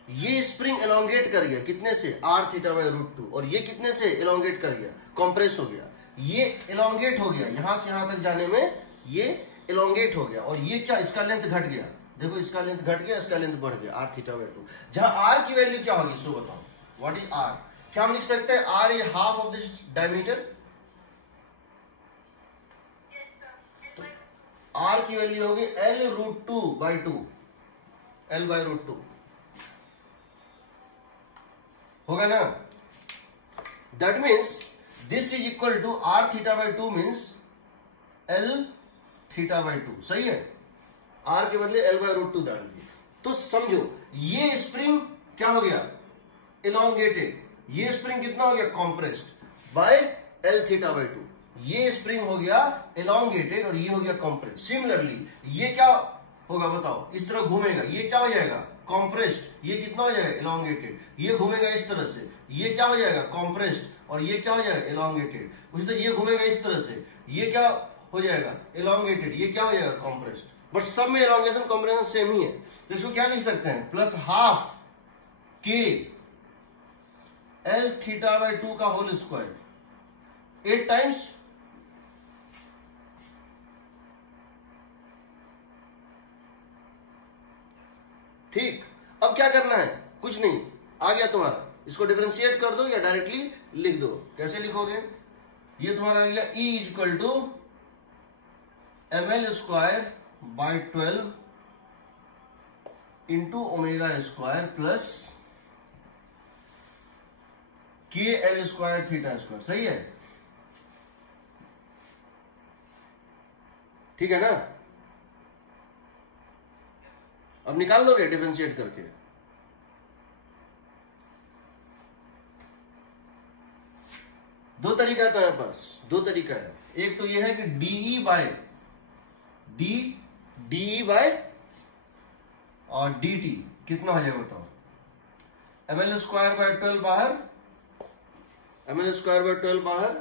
ये स्प्रिंग एलोंगेट कर गया कितने से, r थीटा बाय रूट 2, और ये कितने से एलोंगेट कर गया, कॉम्प्रेस हो गया। ये एलोंगेट हो गया, यहां से यहां तक जाने में ये एलोंगेट हो गया, और ये क्या, इसका लेंथ घट गया, देखो इसका लेंथ घट गया, इसका लेंथ बढ़ गया, r थीटा बाय 2। जहां r की वैल्यू क्या होगी, सो बताओ व्हाट इज r। क्या हम लिख सकते हैं, r is half of this diameter. r की वैल्यू होगी l root 2 by 2, l by root 2, होगा ना। That means this is equal to r theta by 2 means l theta by 2, सही है। r के बदले l बाय रूट 2 डाल दिए, तो समझो ये स्प्रिंग क्या हो गया, इलोंगेटेड, ये स्प्रिंग कितना हो गया, compressed by l theta by 2। ये स्प्रिंग हो गया इलोंगेटेड और ये हो गया कॉम्प्रेस्ड। सिमिलरली ये क्या होगा बताओ, इस तरह घूमेगा, ये क्या हो जाएगा, कॉम्प्रेस्ड, ये कितना हो जाएगा, इलोंगेटेड। ये घूमेगा इस तरह से, ये क्या हो जाएगा, कॉम्प्रेस्ड, और ये क्या हो जाएगा, इलोंगेटेड। उसी तरह ये घूमेगा इस तरह से, ये क्या हो जाएगा, इलोंगेटेड, ये क्या हो जाएगा, कॉम्प्रेस्ड। बट सब में इलोंगेशन कॉम्प्रेशन सेम ही है, तो इसको क्या लिख सकते हैं, प्लस हाफ के l थीटा बाय 2 का होल स्क्वायर, 8 टाइम्स ठीक। अब क्या करना है, कुछ नहीं, आ गया तुम्हारा, इसको डिफरेंशिएट कर दो या डायरेक्टली लिख दो। कैसे लिखोगे, ये तुम्हारा आ गया E is equal to ml square by 12 into omega square plus k l square theta square, सही है, ठीक है ना। अब निकाल दोगे डिफरेंशिएट करके, दो तरीका है तुम्हारे पास, दो तरीका है। एक तो यह है कि डीई बाय और डी टी कितना हो जाएगा बताओ, ml स्क्वायर बाय 12 बाहर, ml स्क्वायर बाय 12 बाहर,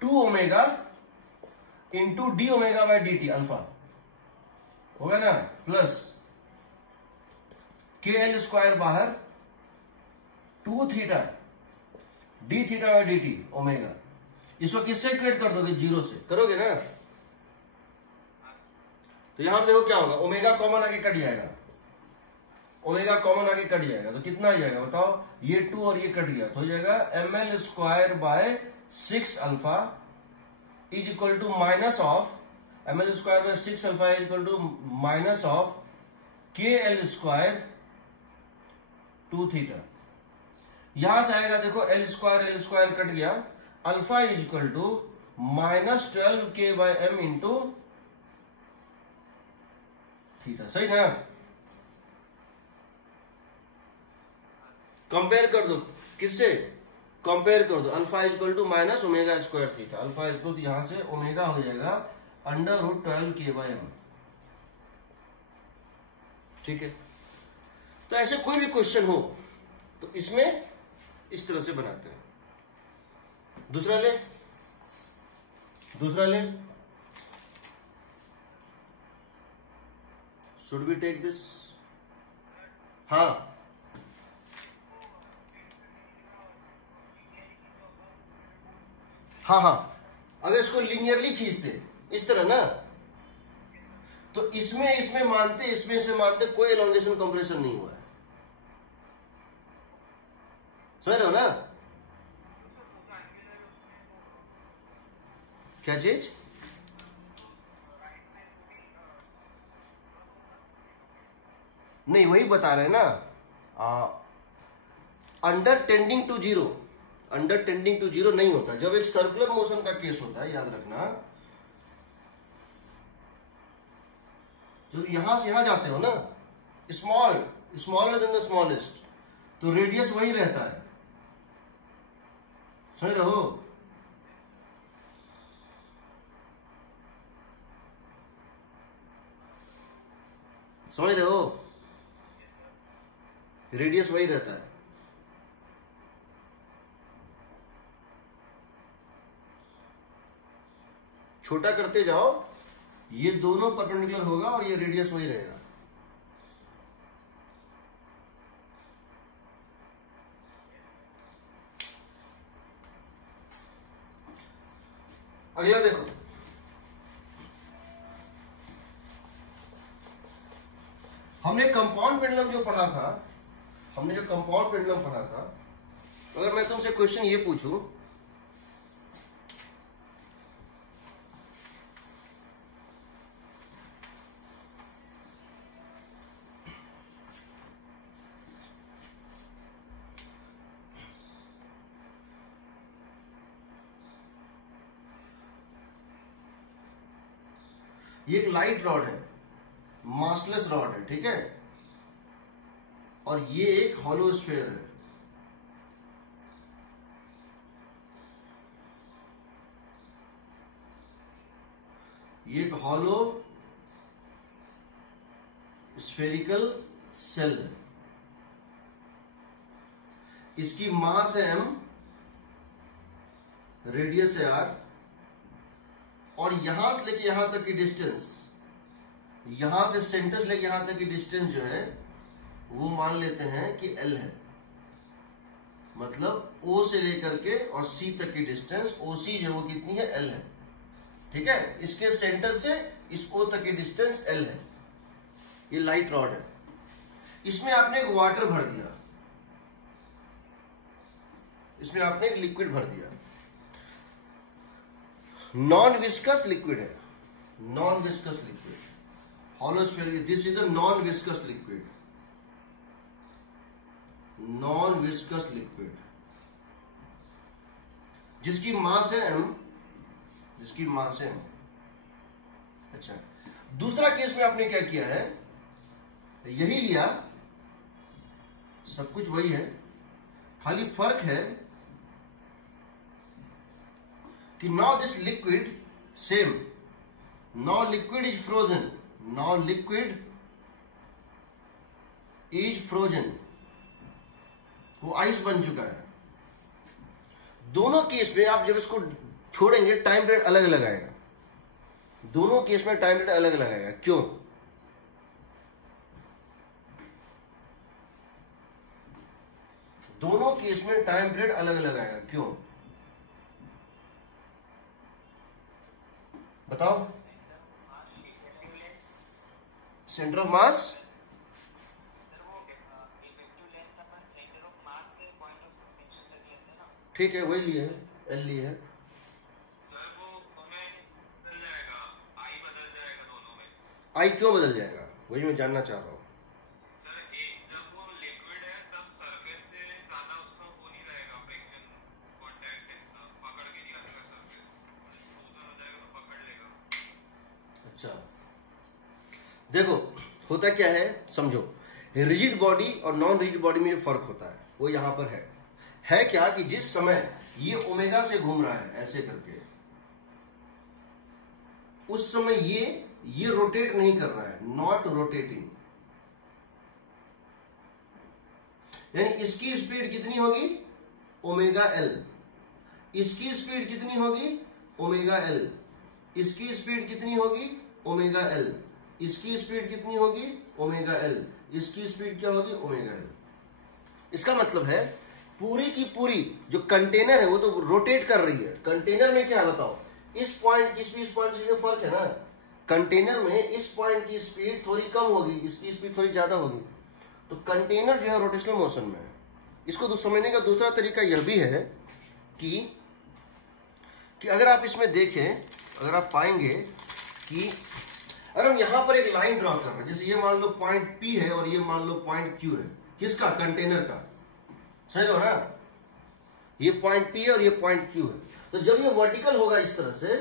2 omega into D omega by d T alpha, होगा ना, प्लस के एल स्क्वायर बाहर, 2 theta D theta by d T omega. इसको किससे इक्वेट कर दोगे, 0 से करोगे ना। तो यहां पर देखो क्या होगा, ओमेगा कॉमन आगे कट जाएगा, ओमेगा कॉमन आगे कट जाएगा, तो कितना आ जाएगा बताओ, ये 2 और ये कट गया, तो हो जाएगा ml square by 6 alpha is equal to minus of ml square by 6 alpha is equal to minus of k l square 2 theta. यहां से आएगा देखो एल स्क्वायर कट गया, alpha is equal to minus 12 k bye M into theta, सही ना। Compare कर दो, किससे कंपेयर कर दो, alpha is equal to minus omega square theta, alpha is equal to यहां से ओमेगा हो जाएगा under root 12 k bye M, ठीक है। तो ऐसे कोई भी क्वेश्चन हो तो इसमें इस तरह से बनाते हैं। दूसरा ले, शुड वी टेक दिस, हाँ अगर इसको लीनियरली खींचते इस तरह ना, तो इसमें मानते, इसमें से मानते कोई एलोंगेशन कंप्रेशन नहीं हुआ है, समझ रहे हो ना। क्या चीज, नहीं वही बता रहे हैं ना, under tending to zero, under tending to zero नहीं होता। जब एक सर्कुलर मोशन का केस होता है, याद रखना, जो यहां से यहां जाते हो ना, स्मॉलर देन द स्मॉलेस्ट, तो रेडियस वही रहता है, समझ रहे हो। समझ रहे हो, रेडियस वही रहता है। छोटा करते जाओ ये दोनों परपेंडिकुलर होगा और ये रेडियस वही रहेगा। अगला देखो, हमने कंपाउंड पेंडुलम जो पढ़ा था, अगर मैं तुमसे क्वेश्चन ये पूछूं, ये एक लाइट रॉड है, मासलेस रॉड है, ठीक है, और ये एक हॉलो स्फीयर है। ये एक हॉलो स्फेरिकल सेल है। इसकी मास है m, रेडियस है r, और यहां से लेके यहां तक की डिस्टेंस, यहां से सेंटर से लेके यहां तक की डिस्टेंस जो है वो मान लेते हैं कि L है। मतलब O से लेकर के और C तक की डिस्टेंस OC जो वो कितनी है, L है, ठीक है। इसके सेंटर से इस O तक की डिस्टेंस L है। ये लाइट रॉड है, इसमें आपने एक वाटर भर दिया, इसमें आपने एक लिक्विड भर दिया। नॉन विस्कस लिक्विड है, non viscous liquid, hollow sphere. This is a non viscous liquid, non viscous liquid, जिसकी मास है m, जिसकी मास है m। अच्छा, दूसरा केस में आपने क्या किया है, यही लिया, सब कुछ वही है, खाली फर्क है कि now this liquid same, now liquid is frozen, now liquid is frozen, वो आइस बन चुका है। दोनों केस में आप जब इसको छोड़ेंगे टाइम पीरियड अलग अलग आएगा, दोनों केस में टाइम पीरियड अलग अलग आएगा। क्यों? दोनों केस में टाइम पीरियड अलग अलग आएगा, क्यों बताओ? सेंटर ऑफ मास, ठीक है, वही लिए है, एल लिए है। आई क्यों बदल जाएगा, वही मैं जानना चाह रहा हूँ। अच्छा, देखो होता क्या है, समझो, रिजिड बॉडी और नॉन रिजिड बॉडी में जो फर्क होता है वो यहां पर है क्या कि जिस समय ये ओमेगा से घूम रहा है ऐसे करके, उस समय ये रोटेट नहीं कर रहा है, नॉट रोटेटिंग, यानी इसकी स्पीड कितनी होगी, ओमेगा एल, इसकी स्पीड कितनी होगी, ओमेगा एल, इसकी स्पीड कितनी होगी, ओमेगा एल, इसकी स्पीड कितनी होगी, ओमेगा एल, इसकी स्पीड क्या होगी, ओमेगा एल। इसका मतलब है पूरी की पूरी जो कंटेनर है वो तो रोटेट कर रही है। कंटेनर में क्या है बताओ, इस पॉइंट की स्पीड, इस पॉइंट से फर्क है ना, कंटेनर में इस पॉइंट की स्पीड थोड़ी कम होगी, इसकी स्पीड थोड़ी ज्यादा होगी, तो कंटेनर जो है रोटेशनल मोशन में है। इसको समझने का दूसरा तरीका यह भी है कि अगर आप इसमें देखें, अगर आप पाएंगे कि अगर हम यहां पर एक लाइन ड्रॉ कर रहे हैं, जैसे ये मान लो पॉइंट P है और ये मान लो पॉइंट Q है, किसका, कंटेनर का, सही हो ना, ये पॉइंट P है और ये पॉइंट Q है। तो जब ये वर्टिकल होगा इस तरह से,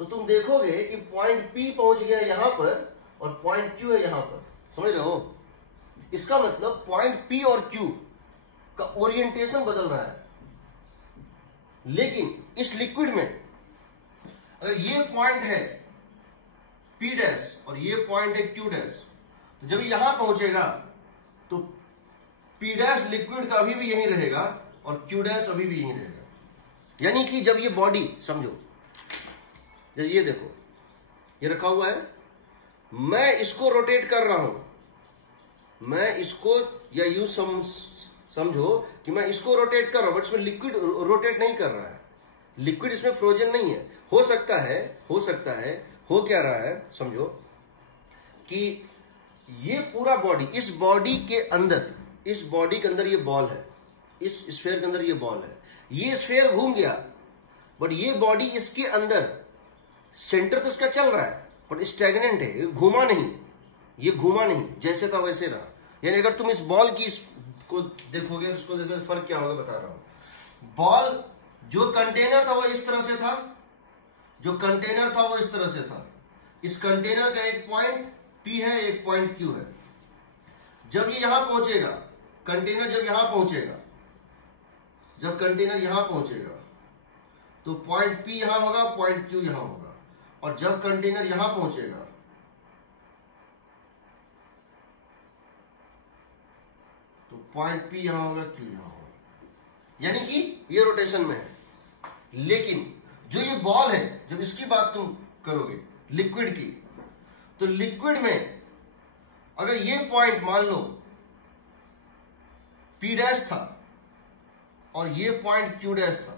तो तुम देखोगे कि पॉइंट P पहुंच गया यहां पर और पॉइंट Q है यहां पर, समझ रहे हो? इसका मतलब पॉइंट P और Q का ओरिएंटेशन बदल रहा है। लेकिन इस लिक्विड में अगर ये पॉइंट है P डैश और ये पॉइंट है Q डैश, तो जब यहां पहुंचेगा तो P डैश लिक्विड का अभी भी यहीं रहेगा और Q डैश अभी भी यहीं रहेगा। यानी कि जब ये बॉडी, समझो, जैसे ये देखो, ये रखा हुआ है, मैं इसको रोटेट कर रहा हूं, मैं इसको, या यूं समझो कि मैं इसको रोटेट कर रहा हूं, बट इसमें लिक्विड रोटेट नहीं कर रहा है, लिक्विड इसमें फ्रोजन नहीं है। हो सकता है हो क्या रहा है, समझो कि ये पूरा बॉडी, इस बॉडी के अंदर ये बॉल है, इस स्फीयर के अंदर ये बॉल है, ये स्फीयर घूम गया, बट ये बॉडी इसके अंदर, सेंटर तो इसका चल रहा है बट स्टैग्नेंट है, ये घूमा नहीं, जैसे था वैसे रहा। यानी अगर तुम इस बॉल की को देखोगे, उसको देखोगे, फर्क क्या होगा बता रहा हूं। बॉल जो कंटेनर था वो इस तरह से था, इस कंटेनर का एक पॉइंट P है, एक पॉइंट Q है। जब ये यहां पहुंचेगा, कंटेनर जब कंटेनर यहां पहुंचेगा तो पॉइंट P यहां होगा, पॉइंट Q यहां होगा, और जब कंटेनर यहां पहुंचेगा तो पॉइंट P यहां होगा, Q यहां होगा। यानी कि ये रोटेशन में है। लेकिन जो ये बॉल है, जब इसकी बात तुम करोगे लिक्विड की, तो लिक्विड में अगर ये पॉइंट मान लो P' था और ये पॉइंट Q' था,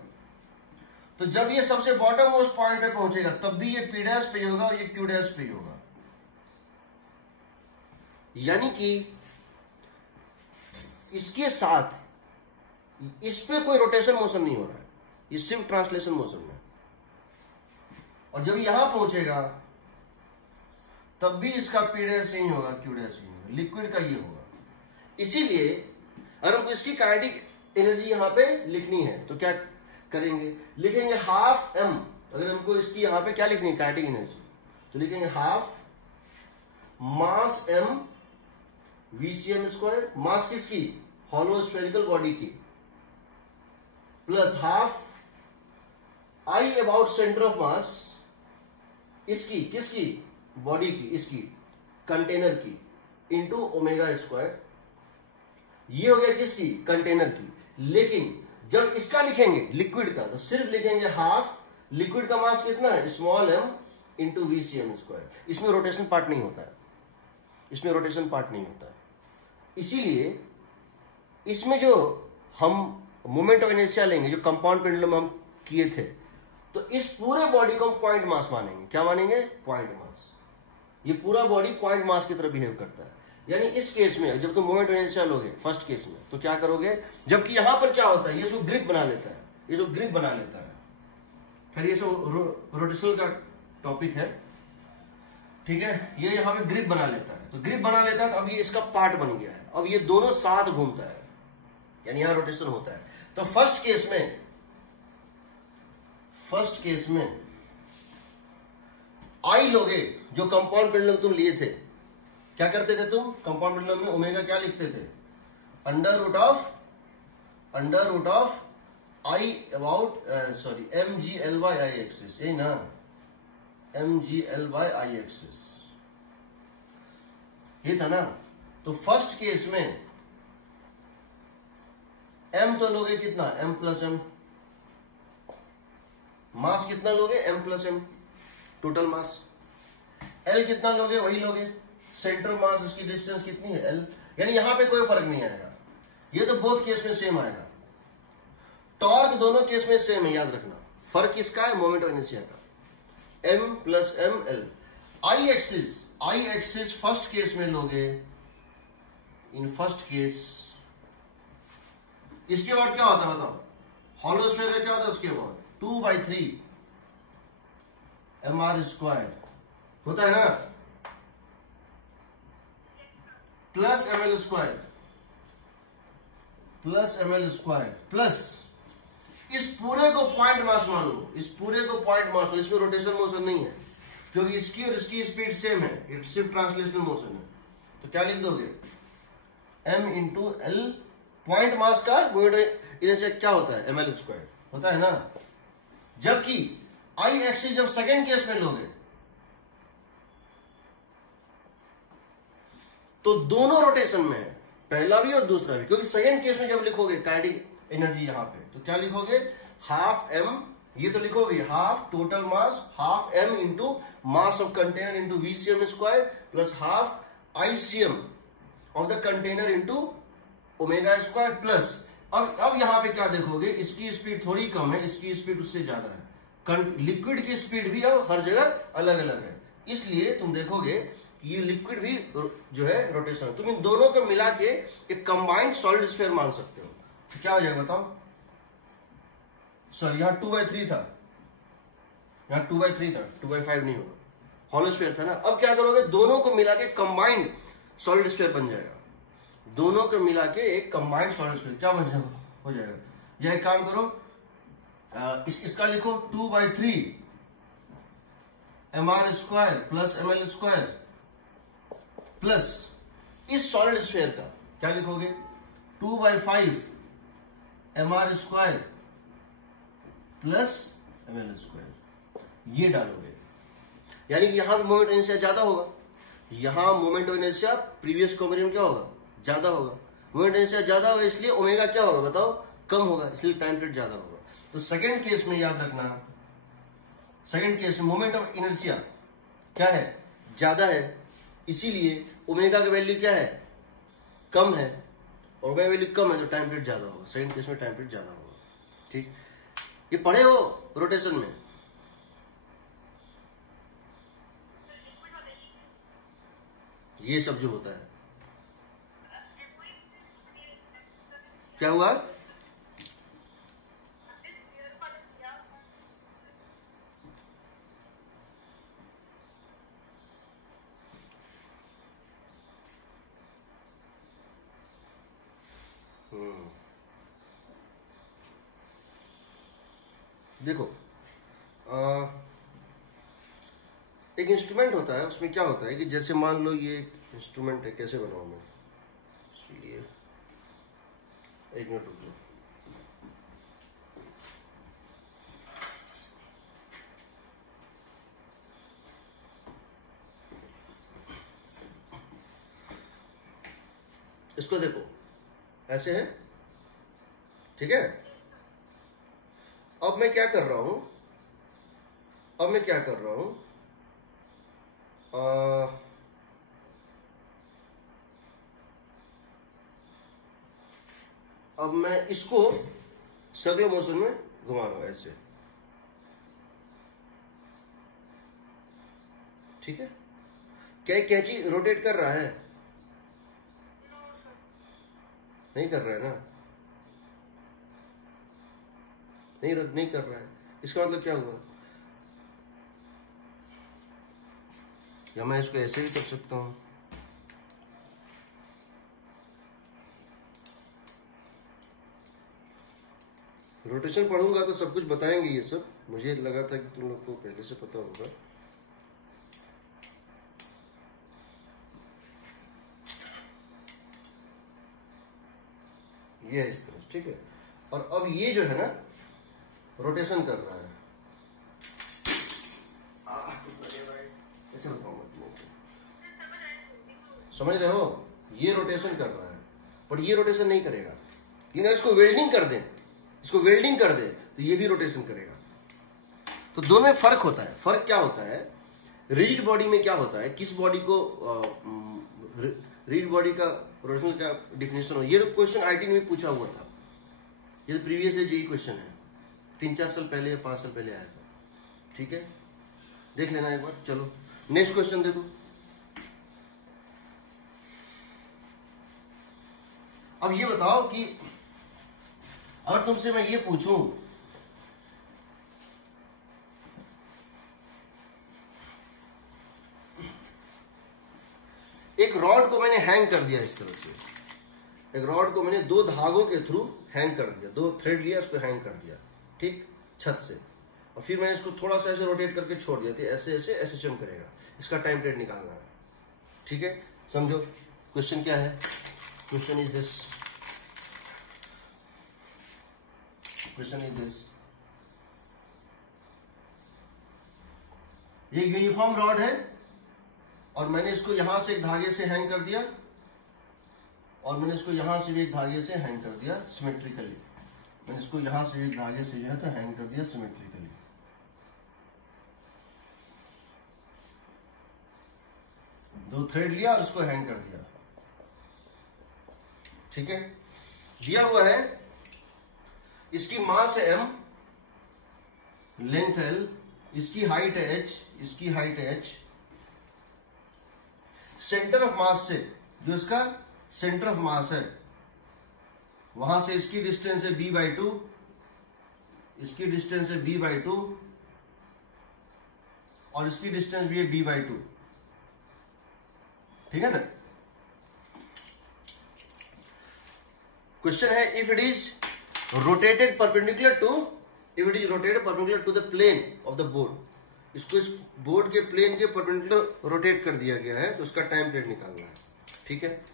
तो जब ये सबसे बॉटम मोस्ट पॉइंट पे पहुंचेगा तब भी ये P' पे होगा और ये Q' पे होगा। यानी कि इसके साथ इस पे कोई रोटेशन मोशन नहीं हो रहा है, ये सिर्फ ट्रांसलेशन मोशन में। और जब यहां पहुंचेगा तब भी इसका P' नहीं होगा, Q' नहीं होगा, लिक्विड का ये होगा। इसीलिए अगर हमको इसकी काइनेटिक एनर्जी यहां पे लिखनी है तो क्या करेंगे, लिखेंगे हाफ m। अगर हमको इसकी यहां पे क्या लिखनी है, काइनेटिक एनर्जी, तो लिखेंगे हाफ मास m VCm², मास किसकी, हॉलो स्फेरिकल बॉडी की, plus half I about centre of मास, इसकी किसकी, बॉडी की, इसकी कंटेनर की, इंटू ω²। ये हो गया किसकी, कंटेनर की। लेकिन जब इसका लिखेंगे लिक्विड का, तो सिर्फ लिखेंगे हाफ, लिक्विड का मास कितना है, स्मॉल m इंटू VCm²। इसमें रोटेशन पार्ट नहीं होता है, इसीलिए इसमें जो हम मोमेंट ऑफ इनर्शिया लेंगे, जो कंपाउंड पेंडुलम हम किए थे, तो इस पूरे बॉडी को हम पॉइंट मास मानेंगे। क्या मानेंगे, पॉइंट मास। ये पूरा बॉडी पॉइंट मास की तरह बिहेव करता है। यानी इस केस में जब तुम मोमेंट ऑफ इनर्शिया लोगे फर्स्ट केस में, तो क्या करोगे, जबकि यहां पर क्या होता है, ये जो ग्रिप बना लेता है, खैर ये सब रोटेशनल का टॉपिक है, ठीक है। ये यहां पे ग्रिप बना लेता है, तो ग्रिप बना लेता है, तो अब ये इसका पार्ट बन गया है, अब ये दोनों साथ घूमता है, यानी यहां रोटेशन होता है। तो फर्स्ट केस में आई लोगे, जो कंपाउंड पेंडुलम तुम लिए थे, क्या करते थे तुम, कंपाउंड पेंडुलम में ओमेगा क्या लिखते थे, under root of I about mgl/I axis, यही ना, mgl/I एक्सिस, ये था ना। तो फर्स्ट केस में m तो लोगे कितना, m+m, मास कितना लोगे, m+m, टोटल मास। L कितना लोगे, वही लोगे, सेंटर मास, इसकी डिस्टेंस कितनी है, L। यानी यहां पे कोई फर्क नहीं आएगा, ये तो बोथ केस में सेम आएगा। टॉर्क दोनों केस में सेम है, याद रखना। फर्क किसका है, मोमेंट ऑफ इनर्शिया का, m+m/L। I axis first case में लोगे, इन फर्स्ट केस, इसके बाद क्या होता है बताओ, हॉलो स्फीयर का क्या होता है, उसके बाद 2/3 mr² होता है ना, प्लस ml², प्लस इस पूरे को पॉइंट मास मान लो, इसमें रोटेशन मोशन नहीं है, क्योंकि इसकी और इसकी स्पीड सेम है, ये सिर्फ ट्रांसलेशनल मोशन है। तो क्या लिख दोगे, m into L, point mass का मोमेंट इनर्शिया क्या होता है, ml² होता है ना। जबकि आई एक्सिस जब सेकेंड केस में लोगे तो दोनों रोटेशन में है, पहला भी और दूसरा भी, क्योंकि सेकेंड केस में जब लिखोगे काइनेटिक एनर्जी यहां पे, तो क्या लिखोगे, हाफ m ये तो लिखोगे half total mass half m into mass of container into VCM square plus half ICM of the container into omega square plus अब यहां पे क्या देखोगे, इसकी स्पीड थोड़ी कम है, इसकी स्पीड उससे ज्यादा है। लिक्विड की स्पीड भी अब हर जगह अलग अलग है, इसलिए तुम देखोगे कि ये लिक्विड भी जो है रोटेशन, तुम इन दोनों को मिला के एक कंबाइंड सॉलिड स्फीयर मान सकते हो। तो क्या हो जाएगा बताओ, सॉरी यहां 2/3 था, यहां 2/3 था, 2/5 नहीं होगा, हॉलो स्फीयर था ना। अब क्या करोगे, दोनों को मिला के कंबाइंड सॉलिड स्फीयर बन जाएगा, दोनों को मिला के एक कंबाइंड सॉलिड स्फीयर क्या बन जाएगा, हो जाएगा। यह एक काम करो, इसका लिखो 2/3 mr square plus ml square plus इस सॉलिड स्फीयर का क्या लिखोगे 2/5 mr square plus ml square, ये डालोगे। यानी कि यहां मोमेंट इनर्शिया ज्यादा होगा, यहां moment of inertia previous combination क्या होगा, ज्यादा होगा। मोमेंट इनर्शिया ज्यादा होगा इसलिए ओमेगा क्या होगा बताओ, कम होगा, इसलिए टाइम पीरियड ज्यादा होगा। तो सेकंड केस में याद रखना, सेकंड केस में मोमेंट ऑफ इनर्शिया क्या है, ज्यादा है, इसीलिए ओमेगा का वैल्यू क्या है, कम है, और ओमेगा वैल्यू कम है तो टाइम पीरियड ज्यादा होगा, सेकंड केस में टाइम पीरियड ज्यादा होगा। ठीक, ये पढ़े हो रोटेशन में। ये सब जो होता है क्या हुआ, देखो एक इंस्ट्रूमेंट होता है, उसमें क्या होता है कि जैसे मान लो ये इंस्ट्रूमेंट है, कैसे बनाऊं मैं, इसलिए एक मिनट रुक जाओ। इसको देखो ऐसे है, ठीक है। अब मैं क्या कर रहा हूं, अब मैं क्या कर रहा हूं, अब मैं इसको सर्कुलर मोशन में घुमा रहा हूं ऐसे, ठीक है। क्या कैंची रोटेट कर रहा है, नहीं कर रहा है ना, नहीं कर रहा है, इसका मतलब क्या हुआ, या मैं इसको ऐसे भी कर सकता हूं, रोटेशन पढ़ूंगा तो सब कुछ बताएंगे ये सब, मुझे लगा था कि तुम लोग को पहले से पता होगा। ये है इस तरह, ठीक है। और अब ये जो है ना रोटेशन कर रहा है, कैसे बताऊंगा तुमको, समझ रहे हो, ये रोटेशन कर रहा है, पर ये रोटेशन नहीं करेगा। लेकिन इसको वेल्डिंग कर दें, इसको वेल्डिंग कर दे तो ये भी रोटेशन करेगा। तो दोनों में फर्क होता है। फर्क क्या होता है, रिजिड बॉडी में क्या होता है, किस बॉडी को रिजिड बॉडी का रोटेशन का डिफिनेशन हो, ये क्वेश्चन आईटी में पूछा हुआ था, ये तो प्रीवियस जेई क्वेश्चन है, 3-4 साल पहले या 5 साल पहले आया था, ठीक है, देख लेना एक बार। चलो नेक्स्ट क्वेश्चन देखो। अब ये बताओ कि अगर तुमसे मैं ये पूछूं, एक रॉड को मैंने हैंग कर दिया इस तरह से, एक रॉड को मैंने 2 धागों के थ्रू हैंग कर दिया, 2 थ्रेड लिया, उसको हैंग कर दिया, ठीक, छत से, और फिर मैंने इसको थोड़ा सा ऐसे रोटेट करके छोड़ दिया, तो ऐसे ऐसे ऐसे चम करेगा, इसका टाइम पीरियड निकालना है, ठीक है। समझो क्वेश्चन क्या है, question is this, question is this, ये यूनिफॉर्म रॉड है और मैंने इसको यहां से एक धागे से हैंग कर दिया और मैंने इसको यहां से भी एक धागे से हैंग कर दिया सिमेट्रिकली, मैंने इसको यहां से एक धागे से जो है तो हैंग कर दिया सिमेट्रिकली, 2 थ्रेड लिया और उसको हैंग कर दिया। ठीक है, दिया हुआ है इसकी मास है m, लेंथ l, इसकी हाइट है h, इसकी हाइट है h। सेंटर ऑफ मास से, जो इसका सेंटर ऑफ मास है, वहां से इसकी डिस्टेंस है b/2, इसकी डिस्टेंस है b/2 और इसकी डिस्टेंस भी है b/2। ठीक है ना। क्वेश्चन है if it is rotated perpendicular to the plane of the board. इसको इस बोर्ड के प्लेन के परपेंडिकुलर रोटेट कर दिया गया है, तो उसका टाइम पीरियड निकालना है। ठीक है,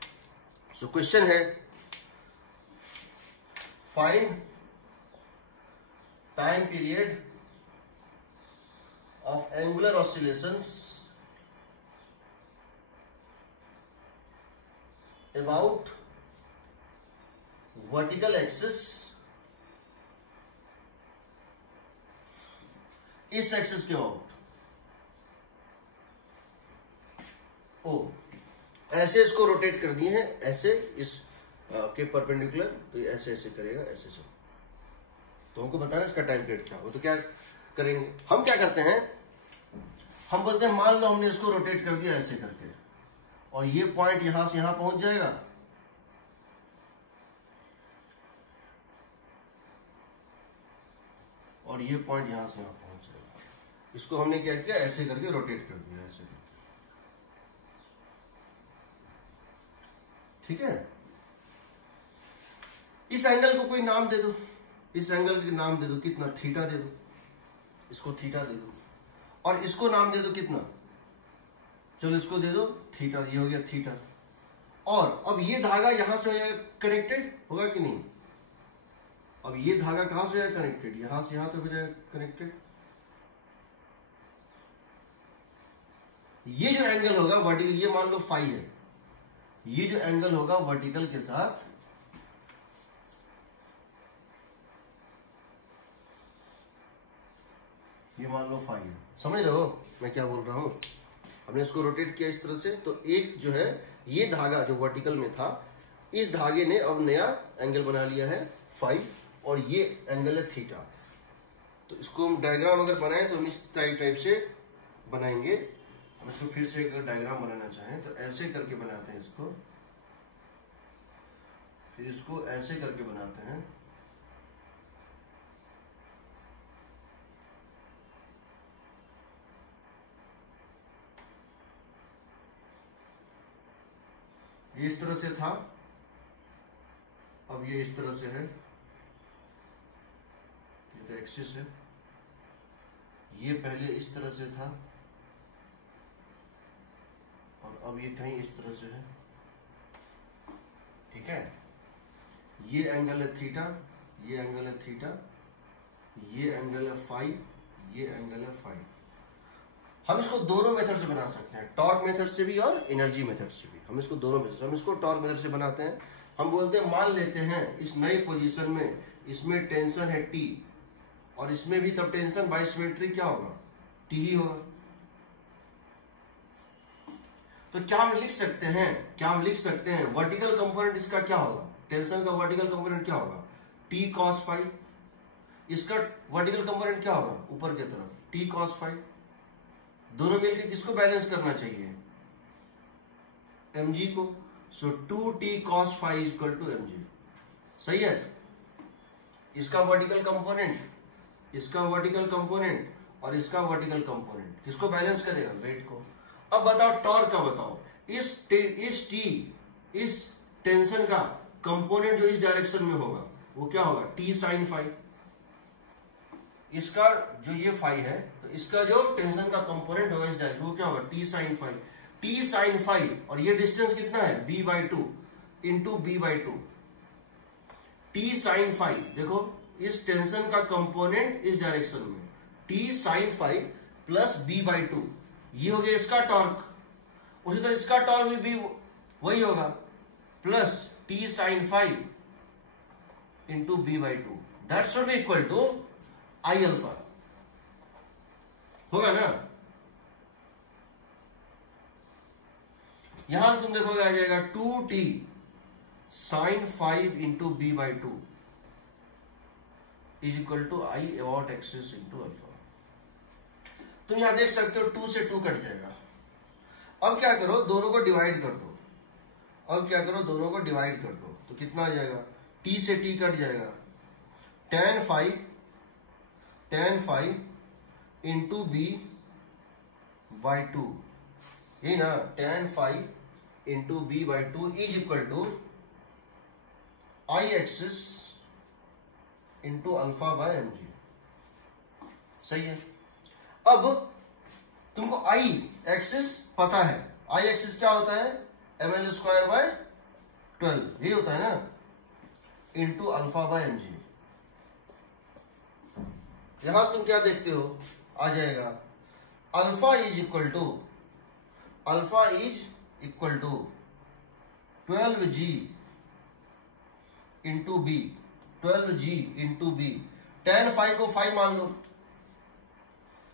सो क्वेश्चन है find time period of angular oscillations about vertical axis, इस एक्सिस के अबाउट। ओ ऐसे इसको रोटेट कर दिए हैं, ऐसे इस के परपेंडिकुलर, तो ये ऐसे ऐसे करेगा, ऐसे से। तो हमको बताना इसका टाइम पीरियड क्या हो। तो क्या करेंगे हम, क्या करते हैं, हम बोलते हैं मान लो हमने इसको रोटेट कर दिया ऐसे करके, और ये पॉइंट यहां से यहां पहुंच जाएगा, और ये पॉइंट यहां से यहां पहुंच जाएगा। इसको हमने क्या किया, ऐसे करके रोटेट कर दिया, ऐसे करके। ठीक है, इस एंगल को कोई नाम दे दो, इस एंगल के नाम दे दो कितना, थीटा दे दो, इसको थीटा दे दो, और इसको नाम दे दो कितना, चलो इसको दे दो थीटा, ये हो गया थीटा। और अब ये धागा यहां से कनेक्टेड होगा कि नहीं, अब ये धागा कहां से जाएगा कनेक्टेड, यहां से यहां तो हो जाएगा कनेक्टेड। ये जो एंगल होगा वर्टिकल, ये मान लो फाई है, ये जो एंगल होगा वर्टिकल के साथ, ये मान लो फाई है। समझ रहे हो मैं क्या बोल रहा हूं। हमने इसको रोटेट किया इस तरह से, तो एक जो है ये धागा जो वर्टिकल में था, इस धागे ने अब नया एंगल बना लिया है फाई, और ये एंगल है थीटा। तो इसको हम डायग्राम अगर बनाएं तो हम इस टाइप से बनाएंगे। हम इसको फिर से अगर डायग्राम बनाना चाहें तो ऐसे करके बनाते हैं इसको, फिर इसको ऐसे करके बनाते हैं, ये इस तरह से था, अब ये इस तरह से है, ये तो एक्सिस है, ये पहले इस तरह से था और अब ये कहीं इस तरह से है। ठीक है, ये एंगल है थीटा, ये एंगल है थीटा, ये एंगल है फाई, ये एंगल है फाई। हम इसको दोनों मेथड से बना सकते हैं, टॉर्क मेथड से भी और एनर्जी मेथड से भी। हम इसको दोनों मेथड से, हम इसको टॉर्क मेथड से बनाते हैं। हम बोलते हैं मान लेते हैं इस नई पोजीशन में इसमें टेंशन है T, और इसमें भी तब टेंशन बाय सिमेट्री क्या होगा, T ही होगा। तो क्या हम लिख सकते हैं वर्टिकल कंपोनेंट इसका क्या होगा, टेंशन का वर्टिकल कंपोनेंट क्या होगा, T cos फाई। इसका वर्टिकल कंपोनेंट क्या होगा ऊपर की तरफ, T cos फाई। दोनों मिलकर किसको बैलेंस करना चाहिए, mg को। So 2t cos phi equal to mg। सही है। इसका वर्टिकल कंपोनेंट, इसका वर्टिकल कंपोनेंट और इसका वर्टिकल कंपोनेंट किसको बैलेंस करेगा, वेट को। अब बताओ टॉर्क का बताओ, इस टेंशन का कंपोनेंट जो इस डायरेक्शन में होगा वो क्या होगा, T sin फाई। इसका जो ये फाई है, तो इसका जो टेंशन का कंपोनेंट होगा इस डायरेक्शन, वो क्या होगा, T sin phi. T sin phi, और ये डिस्टेंस कितना है, b/2 into b/2। T sin phi, देखो इस टेंशन का कंपोनेंट इस डायरेक्शन में, T sin phi plus b/2, ये हो गया इसका टॉर्क। उसी तरह इसका टॉर्क भी वही होगा, plus T sin phi into b/2। That should be equal to I alpha, होगा ना। यहां से तुम देखोगे आ जाएगा 2t sin 5 into b by two is equal to I about axis into alpha. तुम यहां देख सकते हो 2 से 2 कट जाएगा। अब क्या करो, दोनों को डिवाइड कर दो। अब क्या करो, दोनों को डिवाइड कर दो तो कितना आ जाएगा, t से t कट जाएगा, tan 5 into b by two, यही ना, tan 5 into b by two is equal to I axis into alpha by m g. सही है। अब तुमको आई एक्सिस पता है, आई एक्सिस क्या होता है, एम एल स्क्वायर बाय 12, ये होता है ना, into alpha by m g. यहां से तुम क्या देखते हो, आ जाएगा alpha is equal to 12g into b, 12g into b, tan 5 को 5 मान लो,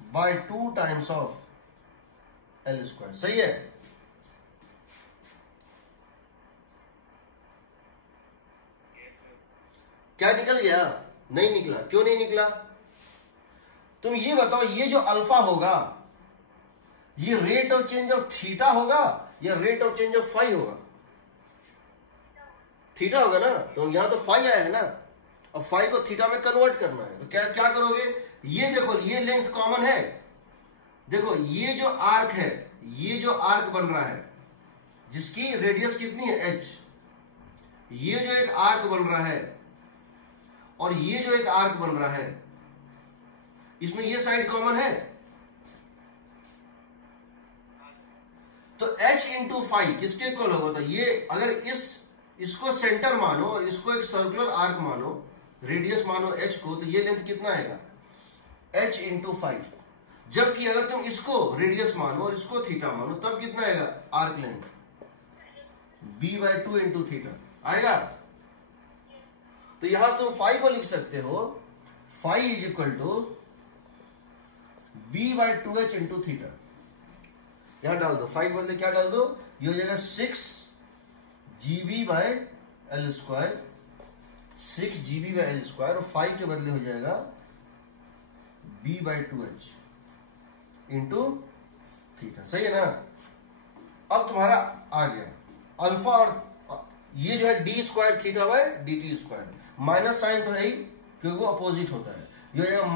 by 2 times of l square. सही है। क्या निकल गया, नहीं निकला, क्यों नहीं निकला, तुम ये बताओ, ये जो अल्फा होगा ये rate of change of theta होगा या rate of change of phi होगा, थीटा होगा ना, तो यहां तो फाई आया है ना, अब फाई को थीटा में कन्वर्ट करना है, तो क्या क्या करोगे, ये देखो ये लेंथ कॉमन है, देखो ये जो आर्क है, ये जो आर्क बन रहा है जिसकी रेडियस कितनी है h, ये जो एक आर्क बन रहा है और ये जो एक आर्क बन रहा है, इसमें ये साइड कॉमन है, तो h इंटू फाई किसके इक्वल होगा, तो ये अगर इसको सेंटर मानो और इसको एक सर्कुलर आर्क मानो, रेडियस मानो h को, तो ये लेंथ कितना आएगा, h इंटू फाई। जबकि अगर तुम इसको रेडियस मानो और इसको थीटा मानो, तब कितना आएगा, arc length b by two into theta आएगा। तो यहां से तुम फाई को लिख सकते हो, phi is equal to b by two h into theta. यहां डाल दो, फाई बदले क्या डाल दो, ये हो जाएगा 6GB by L square, 6GB by L square, और फाई के बदले हो जाएगा b by two h into theta. सही है ना। अब तुम्हारा आ गया अल्फा, और ये जो है d square theta by d t square, minus sign तो है ही क्योंकि वो अपोजिट होता है, ये हो जाएगा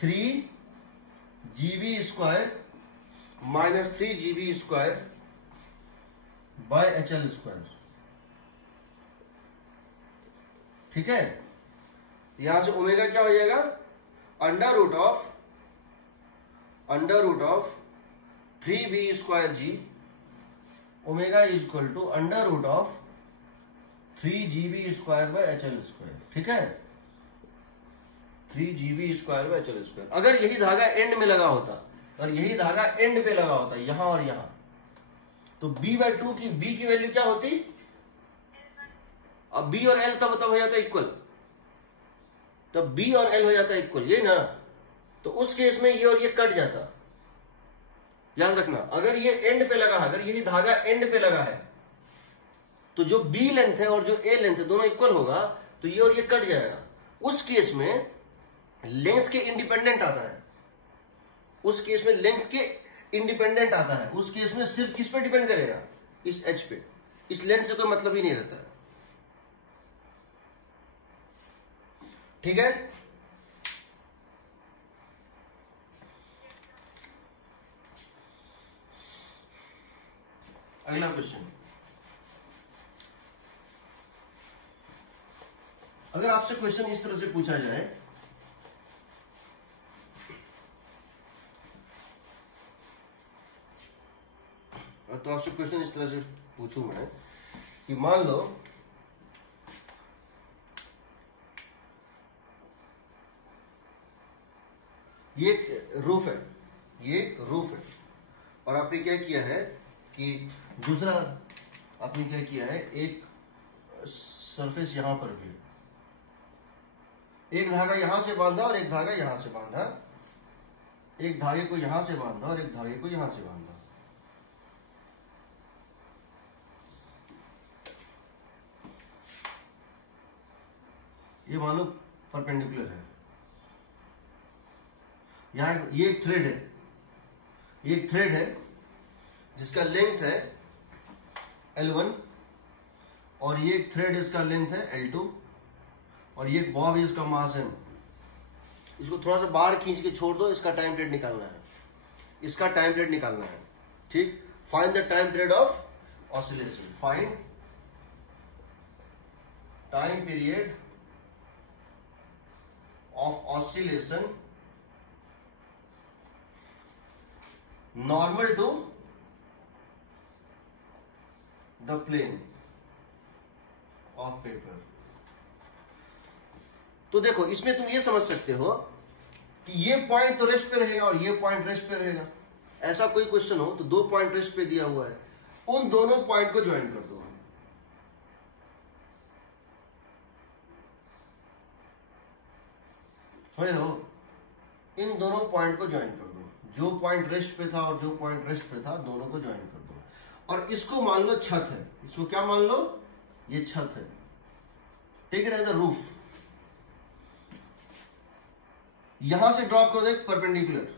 -3GB square minus 3GB square by h l square. ठीक है। यहां से ओमेगा क्या हो जाएगा, under root of 3b square g, omega is equal to under root of 3GB square by h l square. ठीक है, 3GB square by h l square. अगर यही धागा एंड में लगा होता और यही धागा एंड पे लगा होता, यहां और यहां, तो b बाई टू की b की वैल्यू क्या होती, अब b और l तब हो जाता इक्वल, तब b और l हो जाता इक्वल, ये ना, तो उस केस में ये और ये कट जाता। याद रखना, अगर ये एंड पे लगा है, अगर यही धागा एंड पे लगा है, तो जो b लेंथ है और जो a लेंथ है दोनों इक्वल होगा, तो ये और ये कट जाएगा। उस केस में लेंथ के इंडिपेंडेंट आता है, उस केस में लेंथ के इंडिपेंडेंट आता है, उस केस में सिर्फ किस पे डिपेंड करेगा, इस h पे, इस लेंथ से कोई मतलब ही नहीं रहता है। ठीक है। अगला क्वेश्चन, अगर आपसे क्वेश्चन इस तरह से पूछा जाए, तो आपसे क्वेश्चन इस तरह से पूछूं मैं कि मान लो ये एक रूफ है, ये एक रूफ है, और आपने क्या किया है कि दूसरा आपने क्या किया है, एक सरफेस यहां पर भी, एक धागा यहां से बांधा और एक धागा यहां से बांधा, एक धागे को यहां से बांधा और एक धागे को यहां से बांधा। ये मान लो परपेंडिकुलर है, यहाँ ये एक थ्रेड है, ये एक थ्रेड है जिसका लेंथ है L1 और ये एक थ्रेड इसका लेंथ है L2 और ये बॉब है इसका मास m। इसको थोड़ा सा बाहर खींच के छोड़ दो, इसका टाइम पीरियड निकालना है, इसका टाइम पीरियड निकालना है। ठीक, find the time period of oscillation, find time period of oscillation normal to the plane of paper. तो देखो इसमें तुम ये समझ सकते हो कि ये पॉइंट तो रेस्ट पे रहेगा और ये पॉइंट रेस्ट पे रहेगा। ऐसा कोई क्वेश्चन हो तो 2 पॉइंट रेस्ट पे दिया हुआ है, उन दोनों पॉइंट को ज्वाइन कर दो। समझ रहे हो, इन दोनों पॉइंट को ज्वाइन कर दो, जो पॉइंट रेस्ट पे था और जो पॉइंट रेस्ट पे था दोनों को ज्वाइन कर दो। और इसको मान लो छत है, इसको क्या मान लो, ये छत है, take it as the roof. यहां से ड्रॉप कर दो एक परपेंडिकुलर,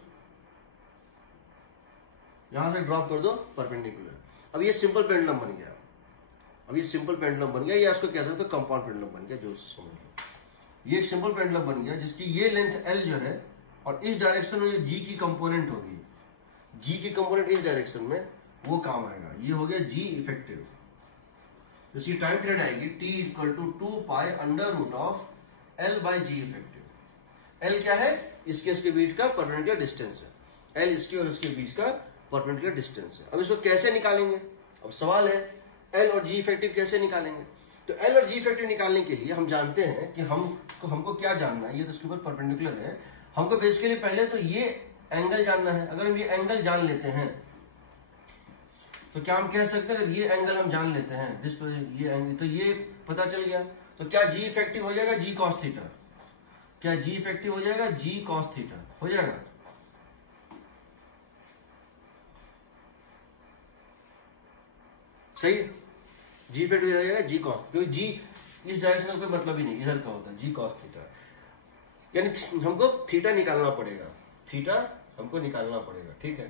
यहां से ड्रॉप कर दो परपेंडिकुलर। अब ये सिंपल पेंडुलम बन गया, अब ये सिंपल पेंडुलम बन गया, या इसको कह सकते हो कंपाउंड पेंडुलम बन गया, जो समझ लो। ये एक सिंपल पेंडुलम बन गया जिसकी ये लेंथ L जो है और इस डायरेक्शन में G की कंपोनेंट होगी, G की कंपोनेंट इस डायरेक्शन में, वो काम आएगा। ये हो गया G इफेक्टिव। इसकी टाइम पीरियड आएगी T equal to 2 pi under root of L by G effective. L क्या है, इसके इसके बीच का परपेंडिकुलर डिस्टेंस है, L इसके और इसके बीच का परपेंडिकुलर डिस्टेंस है। अब इसको कैसे निकालेंगे, अब सवाल है L और G इफेक्टिव कैसे निकालेंगे। तो L और G इफेक्टिव निकालने के लिए हम जानते हैं कि हमको क्या जानना है, ये तो इसके ऊपर परपेंडिकुलर है, हमको बेसिकली पहले तो ये एंगल जानना है। अगर हम ये एंगल जान लेते हैं तो क्या हम कह सकते हैं, ये एंगल हम जान लेते हैं जिस पर ये एंगल, तो ये पता चल गया। तो क्या G इफेक्टिव हो जाएगा G cos थीटा, क्या G इफेक्टिव हो जाएगा G cos थीटा हो जाएगा। सही है, G इफेक्टिव हो जाएगा G cos, क्योंकि G इस डायरेक्शन में कोई मतलब ही नहीं, इधर का होता है G cos थीटा। यानी हमको थीटा निकालना पड़ेगा, थीटा हमको निकालना पड़ेगा, ठीक है,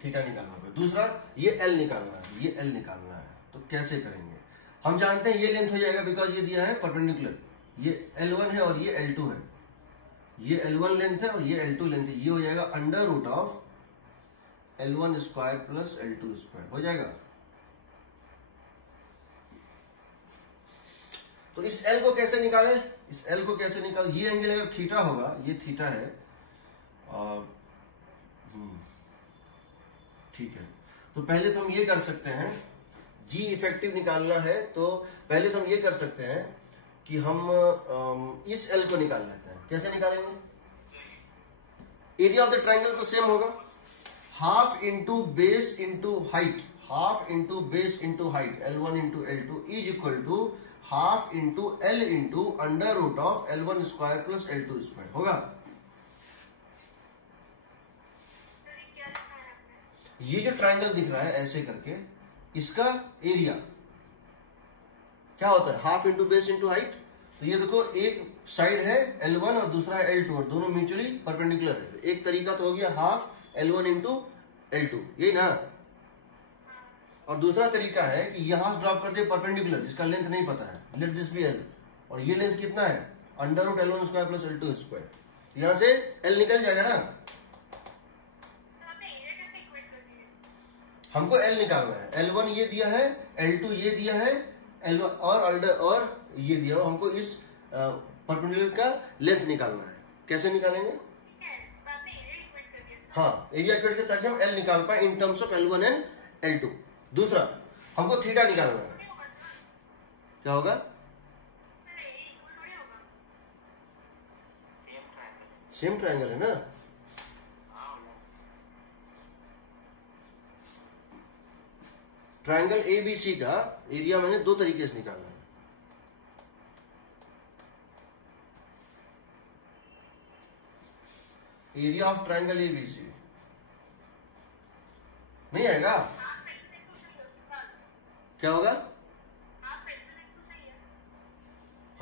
थीटा निकालना पड़ेगा। दूसरा ये L निकालना है, ये L निकालना है, तो कैसे करेंगे। हम जानते हैं ये लेंथ हो जाएगा, बिकॉज ये दिया है परपेंडिकुलर, ये L1 है और ये L2 है, ये L1 लेंथ है और ये L2 लेंथ है, ये हो जाएगा under root of L1 square plus L2 square हो जाएगा। तो इस L को कैसे निकालें, इस L को कैसे निकाल, ये एंगल अगर थीटा होगा, ये थीटा है, ठीक है। तो पहले तो हम ये कर सकते हैं, G इफेक्टिव निकालना है तो पहले तो हम ये कर सकते हैं कि हम इस L को निकाल लेते हैं। कैसे निकालेंगे, एरिया ऑफ द ट्राइंगल तो सेम होगा, half into base into height, half into base into height, L1 into L2 is equal to half into L into under root of L1 square plus L2 square होगा। ये जो triangle दिख रहा है ऐसे करके, इसका एरिया क्या होता है, half into base into height. तो ये देखो एक साइड है L1 और दूसरा है L2 और दोनों म्यूचुअली परपेंडिकुलर है। एक तरीका तो हो गया हाफ L1 इंटू L2, यही ना। और दूसरा तरीका है कि यहां से ड्रॉप कर दे परपेंडिकुलर, जिसका लेंथ नहीं पता है, लेट दिस बी L, और ये लेंथ कितना है, under root L1 square plus L2 square, यहां से L निकल जाएगा ना। हमको L निकालना है, L1 ये दिया है, L2 ये दिया है, L1 और ये दिया हो, हमको इस परपेंडिकुलर का लेंथ निकालना है। कैसे निकालेंगे, हाँ एरिया इक्वेट करके, ताकि हम L निकाल पाए in terms of L1 and L2। दूसरा हमको थीटा निकालना है, क्या होगा, सेम ट्रायंगल है ना। ट्रायंगल ABC का एरिया मैंने 2 तरीके से निकालना है। एरिया ऑफ ट्रायंगल ABC नहीं आएगा, क्या होगा,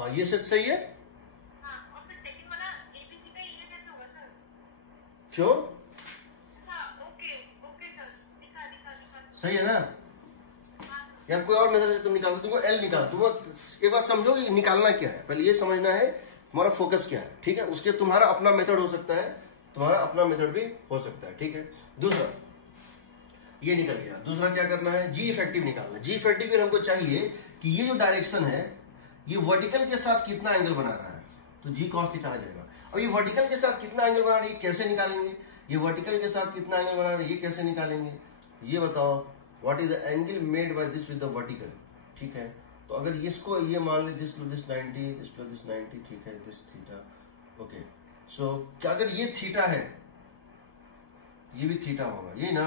हाँ ये सच सही है। हाँ, और फिर सेकंड वाला एबीसी का ये कैसे होगा सर? क्यों? अच्छा, ओके ओके सर, दिखा दिखा दिखा। सही है ना? हाँ यार कोई और मेथड से तुम निकाल तुमको एल निकाल, तुमको एक बात समझो कि निकालना क्या है, पहले ये समझना है तुम्हारा फोकस क्या है, ठीक है? उसके तुम्हारा अपना मेथड हो सकता है, तुम्हारा अपना मेथड भी हो सकता है, ठीक है? दूसरा ये निकल गया। दूसरा क्या करना है, जी इफेक्टिव निकालना है। जी इफेक्टिव में हमको चाहिए कि ये जो डायरेक्शन है ये वर्टिकल के साथ कितना एंगल बना रहा है, तो जी कॉस थीटा आ जाएगा। अब ये वर्टिकल के साथ कितना एंगल बना रहा है ये कैसे निकालेंगे, ये वर्टिकल के साथ कितना एंगल बना रहा है ये कैसे निकालेंगे, ये बताओ। What is the angle made by this with the vertical, ठीक है? तो अगर इसको ये मान ले दिस 90, दिस 90, ठीक है, दिस थीटा, ओके। सो क्या अगर ये थीटा है, ये भी थीटा होगा, ये ना,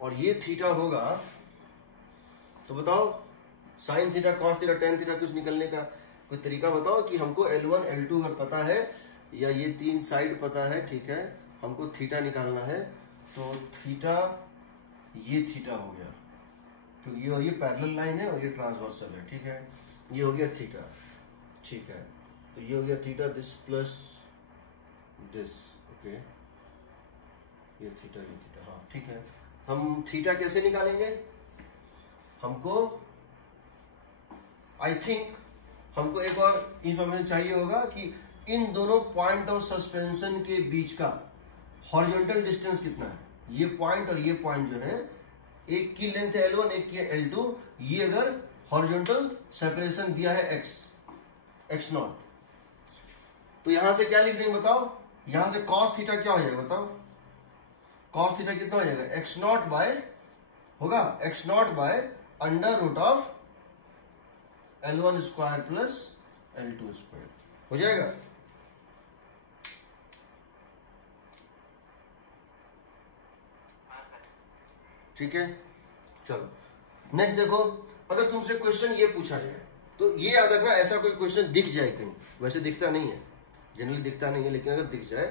और ये थीटा होगा, तो बताओ sine theta, cos theta, tan theta कुछ निकलने का कोई तरीका बताओ कि हमको L1 L2 अगर पता है या ये तीन साइड पता है, ठीक है, हमको थीटा निकालना है, तो थीटा ये थीटा हो गया क्योंकि ये पैरेलल लाइन है और ये ट्रांसवर्सल है, ठीक है? ये हो गया थीटा, ठीक है? तो ये हो गया theta, this plus this, okay, ये थीटा, हाँ ठीक है। हम थीटा कैसे निकालेंगे, हमको आई थिंक हमको एक और इंफॉर्मेशन चाहिए होगा कि इन दोनों पॉइंट ऑफ सस्पेंशन के बीच का हॉरिजॉन्टल डिस्टेंस कितना है। ये पॉइंट और ये पॉइंट जो है, एक की लेंथ है L1, एक की है L2, ये अगर हॉरिजॉन्टल सेपरेशन दिया है x नॉट, तो यहां से क्या लिख देंगे बताओ, यहां से cos थीटा क्या हो जाएगा बताओ, cos थीटा कितना हो जाएगा, x नॉट बाय होगा, x nought by under root of L1 square plus L2 square हो जाएगा। ठीक है, चलो नेक्स्ट देखो। अगर तुमसे क्वेश्चन ये पूछा जाए तो ये याद रखना, ऐसा कोई क्वेश्चन दिख जाए कहीं, वैसे दिखता नहीं है, जनरली दिखता नहीं है, लेकिन अगर दिख जाए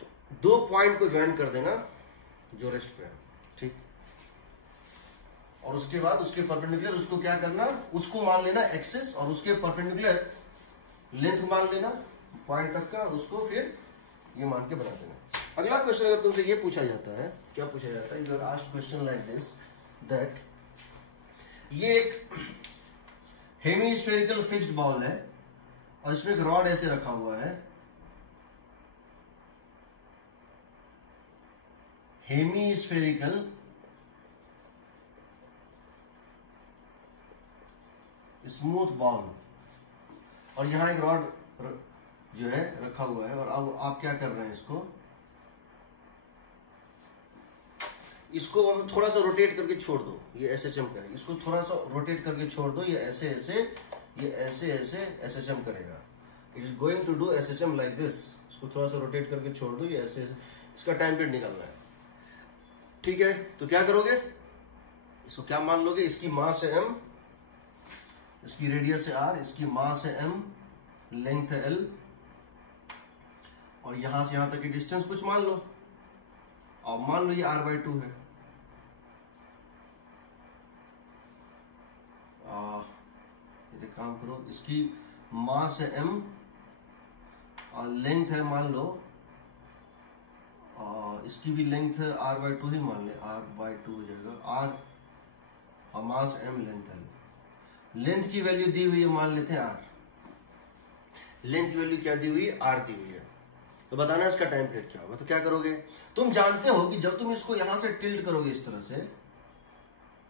तो दो पॉइंट को ज्वाइन कर देना जो रेस्ट पे है, ठीक? और उसके बाद उसके परपेंडिकुलर उसको क्या करना, उसको मान लेना एक्सिस और उसके परपेंडिकुलर लेंथ मान लेना पॉइंट तक का, और उसको फिर ये मान के बना देना। अगला क्वेश्चन अगर तुमसे ये पूछा जाता है, क्या पूछा जाता है, you are asked question like this that ये एक हेमीस्फेरिकल फिक्स्ड बॉल है और इसमें एक रॉड ऐसे रखा हुआ है, हेमीस्फेरिकल स्मूथ बॉल, और यहां एक रॉड जो है रखा हुआ है, और अब आप क्या कर रहे हैं, इसको हम थोड़ा सा रोटेट करके छोड़ दो, ये एसएचएम करेगा, इसको थोड़ा सा रोटेट करके छोड़ दो, ये ऐसे ऐसे, ये ऐसे ऐसे एसएचएम करेगा, it is going to do SHM like this. इसको थोड़ा सा रोटेट करके छोड़ दो, ये ऐसे ऐसे, इसका टाइम पीरियड निकालना है, ठीक है? तो क्या करोगे, इसको क्या मान लोगे, इसकी मास है m, इसकी रेडियस है r, इसकी मास है m, लेंथ है l, और यहां से यहां तक की डिस्टेंस कुछ मान लो, और मान लो ये r/2 है, ये काम करो, इसकी मास है m और लेंथ है मान लो, इसकी भी लेंथ है r/2 ही मान ले, r/2 हो जाएगा, r और मास m, लेंथ है, लेंथ की वैल्यू दी हुई है, मान लेते हैं r, लेंथ की वैल्यू क्या दी हुई है, r दी हुई है, तो बताना इसका टाइम पीरियड क्या होगा। तो क्या करोगे, तुम जानते हो कि जब तुम इसको यहां से टिल्ट करोगे इस तरह से,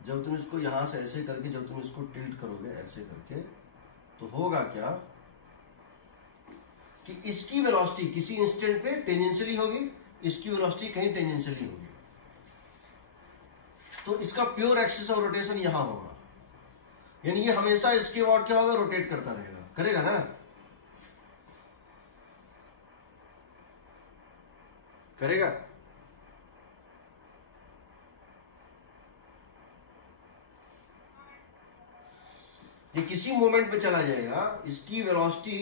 जब तुम इसको यहां से ऐसे करके, जब तुम इसको टिल्ट करोगे ऐसे करके, तो होगा क्या कि इसकी वेलोसिटी किसी इंस्टेंट पे टेंजेंशियली होगी, इसकी वेलोसिटी कहीं टेंजेंशियली होगी, तो इसका प्योर एक्सिस ऑफ रोटेशन यहां होगा, यानी ये हमेशा इसके अबाउट क्या होगा, रोटेट करता रहेगा, करेगा ना, करेगा। ये किसी मोमेंट पे चला जाएगा, इसकी वेलोसिटी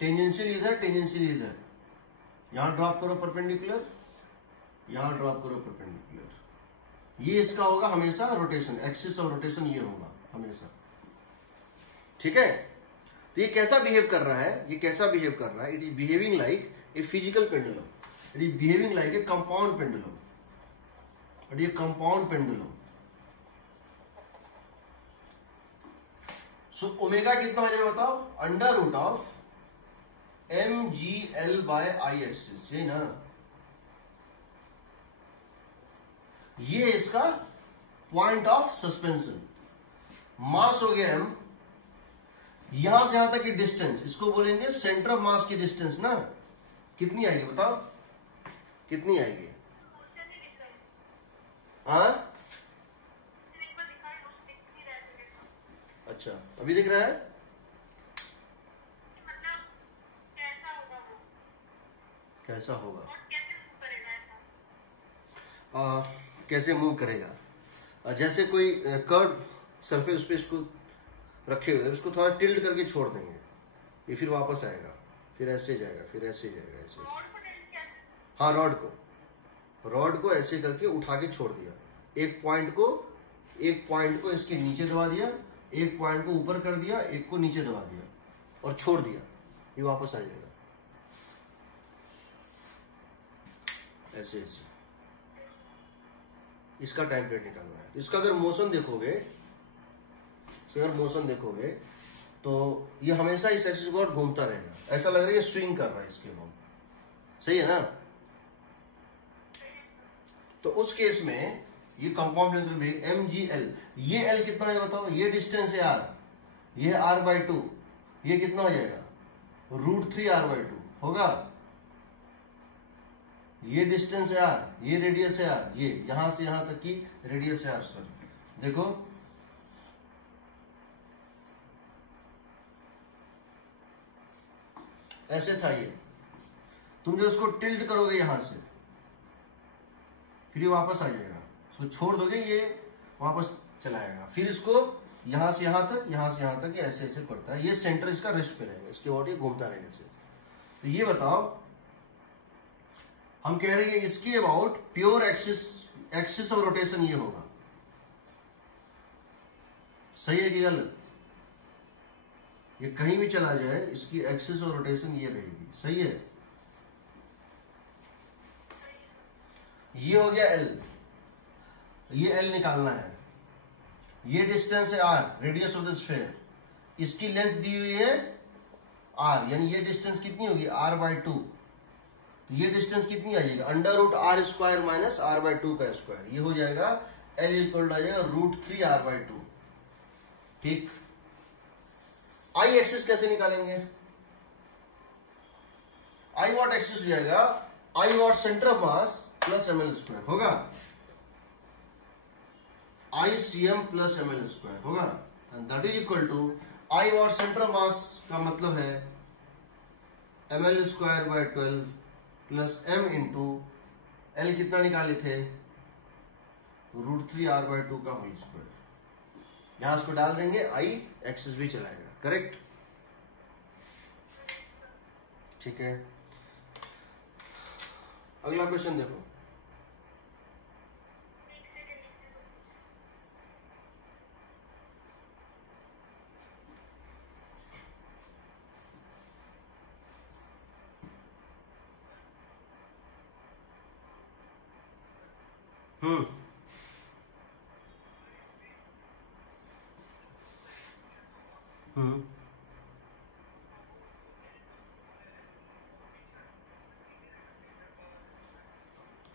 टेंजेंशियल इधर, टेंजेंशियल इधर, यहां ड्रॉप करो परपेंडिकुलर, यहां ड्रॉप करो परपेंडिकुलर, ये इसका होगा हमेशा रोटेशन, एक्सिस ऑफ रोटेशन ये होगा हमेशा, ठीक है। तो ये कैसा बिहेव कर रहा है, ये कैसा बिहेव कर रहा है, it is behaving like a physical pendulum, it is behaving like a compound pendulum, it is compound pendulum. So omega कितना हो जाएगा बताओ, under root of mgl by I axis, यही ना, ये इसका पॉइंट ऑफ सस्पेंशन। मास हो गया m, यहां से यहां तक की डिस्टेंस, इसको बोलेंगे सेंटर ऑफ मास की डिस्टेंस ना, कितनी आएगी बताओ, कितनी आएगी? हाँ अच्छा, अभी दिख रहा है? कैसा होगा, कैसे मूव करेगा? जैसे कोई कर्व सरफेस पे इसको रखे हुए, उसको थोड़ा टिल्ट करके छोड़ देंगे, ये फिर वापस आएगा, फिर ऐसे जाएगा, फिर ऐसे जाएगा, ऐसे। हाँ, रॉड को ऐसे करके उठा के छोड़ दिया, एक पॉइंट को इसके नीचे दबा दिया, एक पॉइंट को ऊपर कर दिया, एक को नीचे दबा दिया और छोड़ दिया, ये वापस आ जाएगा ऐसे ऐसे। इसका टाइम पीरियड निकालना है। इसका अगर मोशन देखोगे, तो ये हमेशा इस एक्सिस को घूमता रहेगा, ऐसा लग रहा है ये स्विंग कर रहा है इसके बाद, सही है ना? तो उस केस में ये कंपाउंड mgl, ये l कितना है बताओ, ये डिस्टेंस है r, ये r/2, ये कितना हो जाएगा, √3r/2 होगा। ये डिस्टेंस है r, ये रेडियस है r, ये यहां से यहां तक की रेडियस है r। सर देखो, ऐसे था ये, तुम जो इसको टिल्ट करोगे यहां से, फिर ये वापस आ जाएगा, इसको छोड़ दोगे ये वापस चला आएगा, फिर इसको यहां से यहां तक, यहां से यहां तक, ऐसे ऐसे पड़ता है, ये सेंटर इसका रेस्ट पे रहेगा, इसके बाद ये घूमता रहेगा ऐसे। तो ये बताओ, हम कह रहे हैं इसकी about pure axis of rotation ये होगा, सही है कि गलत? ये कहीं भी चला जाए, इसकी एक्सिस ऑफ रोटेशन ये रहेगी, सही है? ये हो गया L, ये L निकालना है, ये डिस्टेंस है R, radius of the sphere, इसकी लेंथ दी हुई है R, यानी ये डिस्टेंस कितनी होगी, r/2। तो ये डिस्टेंस कितनी आ जाएगा, √r² माइनस r/2 का स्क्वायर, ये हो जाएगा L इक्वल टू आ जाएगा √3r/2। ठीक, आई एक्सिस कैसे निकालेंगे? आई वॉट एक्सिस हो जाएगा, I about centre of mass plus ml² होगा, ICM प्लस ml² होगा, and that is equal to I about centre of mass का मतलब है ml²/12 plus m into L कितना निकाले थे, √3r/2 का होल स्क्वायर। यहां इसको डाल देंगे, आई एक्सिस भी चलाएगा, करेक्ट? ठीक है, अगला क्वेश्चन देखो।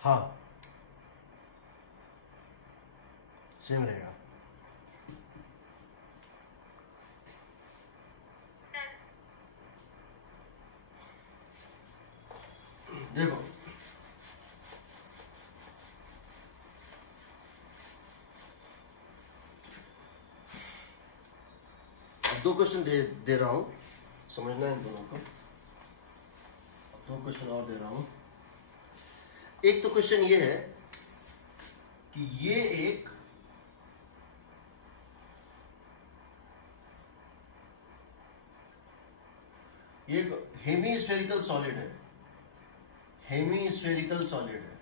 हाँ, सेम रहेगा। देखो, अब दो क्वेश्चन दे रहा हूं, समझना है इन दोनों को। अब दो क्वेश्चन और दे रहा हूं। एक तो क्वेश्चन ये है कि ये एक हेमीस्फेरिकल सॉलिड है, हेमीस्फेरिकल सॉलिड है,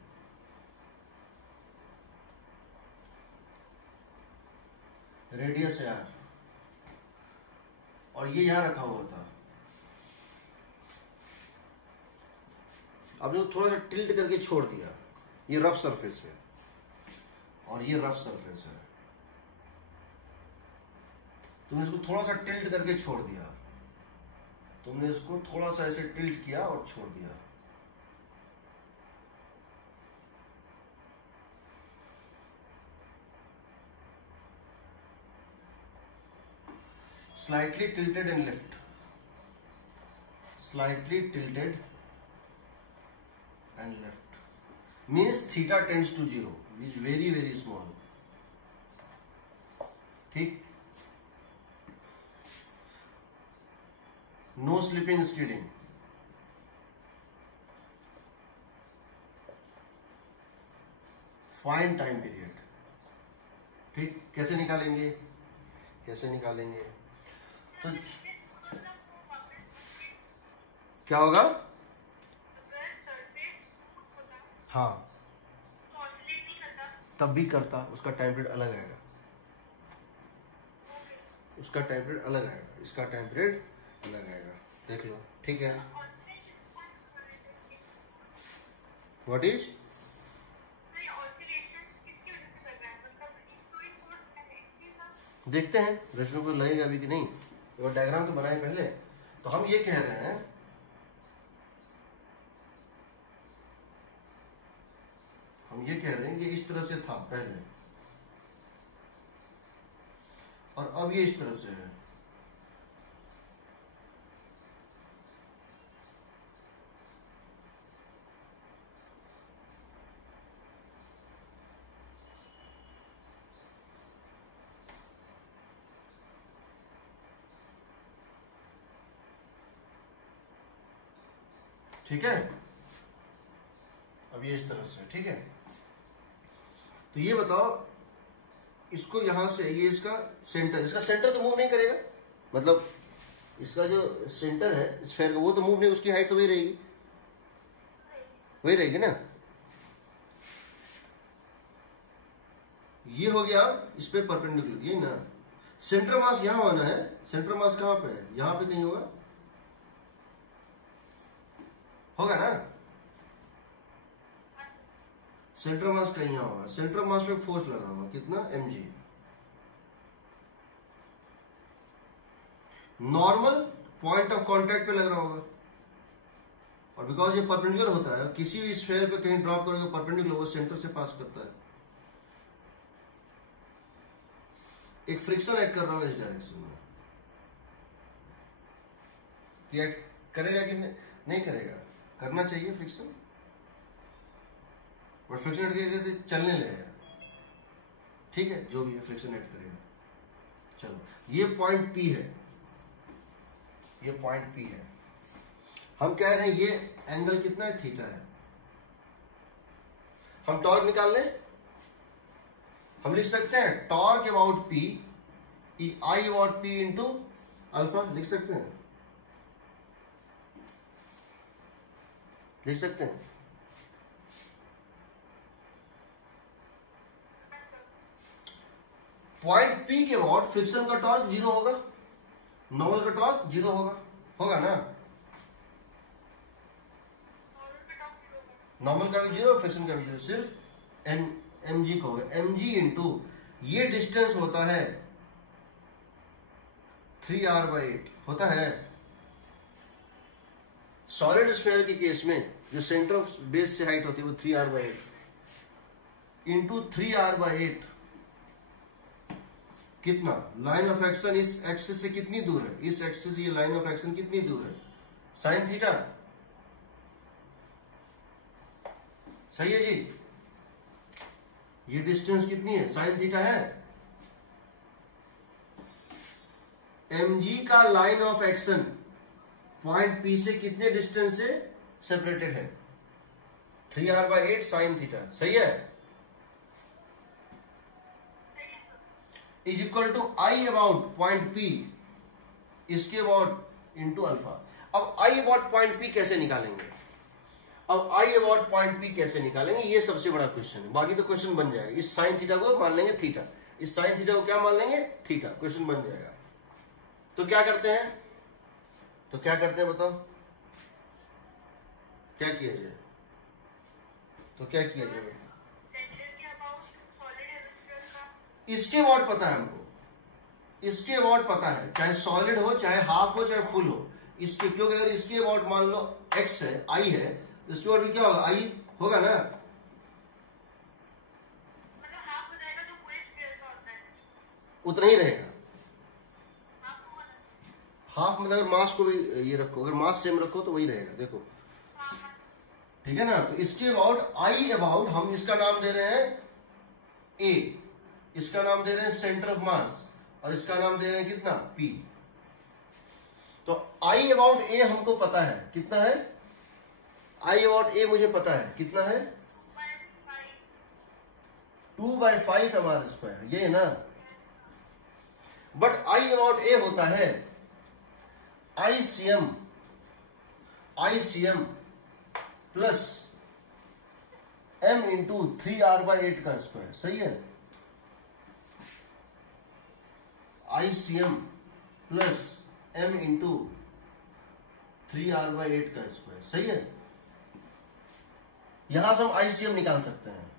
रेडियस है r, और ये यहां रखा हुआ था। आपने थोड़ा सा टिल्ट करके छोड़ दिया, ये रफ सरफेस है और ये रफ सरफेस है। तुमने इसको थोड़ा सा टिल्ट करके छोड़ दिया, तुमने इसको थोड़ा सा ऐसे टिल्ट किया और छोड़ दिया। Slightly tilted and left, slightly tilted and left means theta tends to 0, which is very very small. ठीक, no slipping skidding, find time period। ठीक, कैसे निकालेंगे, कैसे निकालेंगे? तो क्या होगा? हाँ, तब भी करता, उसका टाइम पीरियड अलग आएगा, उसका टाइम पीरियड अलग आएगा, इसका टाइम पीरियड अलग आएगा। देख लो, ठीक है। What is? देखते हैं रचना को लगेगा अभी कि नहीं। वो डायग्राम तो बनाए पहले। तो हम ये कह रहे हैं, हम ये कह रहे हैं कि इस तरह से था पहले और अब ये इस तरह से है। ठीक है, अब ये इस तरह से, ठीक है। तो ये बताओ, इसको यहां से, ये इसका सेंटर तो मूव नहीं करेगा, मतलब इसका जो सेंटर है स्फेयर का वो तो मूव नहीं, उसकी हाइट तो वही रहेगी, वही रहेगी ना। ये हो गया इस पे परपेंडिकुलर, ये ना। सेंटर मास यहां होना है, सेंटर मास कहां पे है? यहां पे कहीं होगा, होगा ना। सेंटर मास कहीं यहां होगा, सेंटर मास पे फोर्स लग रहा होगा कितना? mg। Normal point of contact पे लग रहा होगा, और बिकॉज ये परपेंडिकुलर होता है, किसी भी स्फीयर पे कहीं ड्रॉप करोगे परपेंडिकुलर, वो सेंटर से पास करता है। एक फ्रिक्शन ऐड कर रहा होगा इस डायरेक्शन में, ये करेगा कि नहीं करेगा? करना चाहिए फ्रिक्शन, और फ्रिक्शन ऐड करेगा तो चलने लगेगा, ठीक है, जो भी है फ्रिक्शन ऐड करेगा। चलो, ये पॉइंट P है, ये पॉइंट P है। हम कह रहे हैं ये एंगल कितना है? थीटा है। हम टॉर्क निकाल लें, हम लिख सकते हैं torque about P, I about P into alpha, लिख सकते हैं, लिख सकते हैं। पॉइंट P के अबाउट फ्रिक्शन का टॉर्क 0 होगा, नॉर्मल का टॉर्क 0 होगा, होगा ना। नॉर्मल का भी 0, फ्रिक्शन का भी 0, सिर्फ mg का होगा। mg इंटू ये डिस्टेंस होता है 3r/8 होता है। सॉलिड स्फीयर के केस में जो सेंटर ऑफ बेस से हाइट होती है वो 3r/8 इंटू 3r/8 कितना? लाइन ऑफ एक्शन इस एक्सिस से कितनी दूर है? इस एक्सिस से ये लाइन ऑफ एक्शन कितनी दूर है? साइन थीटा, सही है जी। ये डिस्टेंस कितनी है? साइन थीटा है। mg का line of action point P से कितने डिस्टेंस से सेपरेटेड है? 3r/8 साइन थीटा, सही है, is equal to I about point P, इसके अबाउट इंटू अल्फा। अब I अबाउट पॉइंट P कैसे निकालेंगे? अब I अबाउट पॉइंट P कैसे निकालेंगे, ये सबसे बड़ा क्वेश्चन है। बाकी तो क्वेश्चन बन जाएगा। इस साइन थीटा को मान लेंगे थीटा, इस साइन थीटा को क्या मान लेंगे? थीटा, क्वेश्चन बन जाएगा। तो क्या करते हैं बताओ, क्या किया जाए? तो क्या किया जाए? सेंटर के अबाउट सॉलिड हेमिस्फीयर का इसके वॉट पता है हमको, इसके वॉट पता है, चाहे सॉलिड हो, चाहे हाफ हो, चाहे फुल हो। इसके, क्योंकि अगर इसके वॉट मान लो x है, I है, तो इसके वॉट भी क्या होगा? I होगा ना। मतलब हाफ हो जाएगा जो पूरे स्फीयर का होता है, उतना ही रहेगा। हाफ होगा ना। हाफ मतलब अगर मास को भी ये रखो, अगर मास सेम रखो तो वही रहेगा। देखो हाँ, ठीक है ना। तो इसके अबाउट I अबाउट हम इसका नाम दे रहे हैं A, इसका नाम दे रहे हैं सेंटर ऑफ मास, और इसका नाम दे रहे हैं कितना? P। तो I अबाउट A हमको पता है कितना है, I अबाउट A मुझे पता है कितना है, 2/5 mr², ये है ना। बट I अबाउट A होता है ICM plus m into 3r/8 का स्क्वायर। सही है, ICM plus m into 3r/8 का स्क्वायर। सही है। यहां से हम ICM निकाल सकते हैं,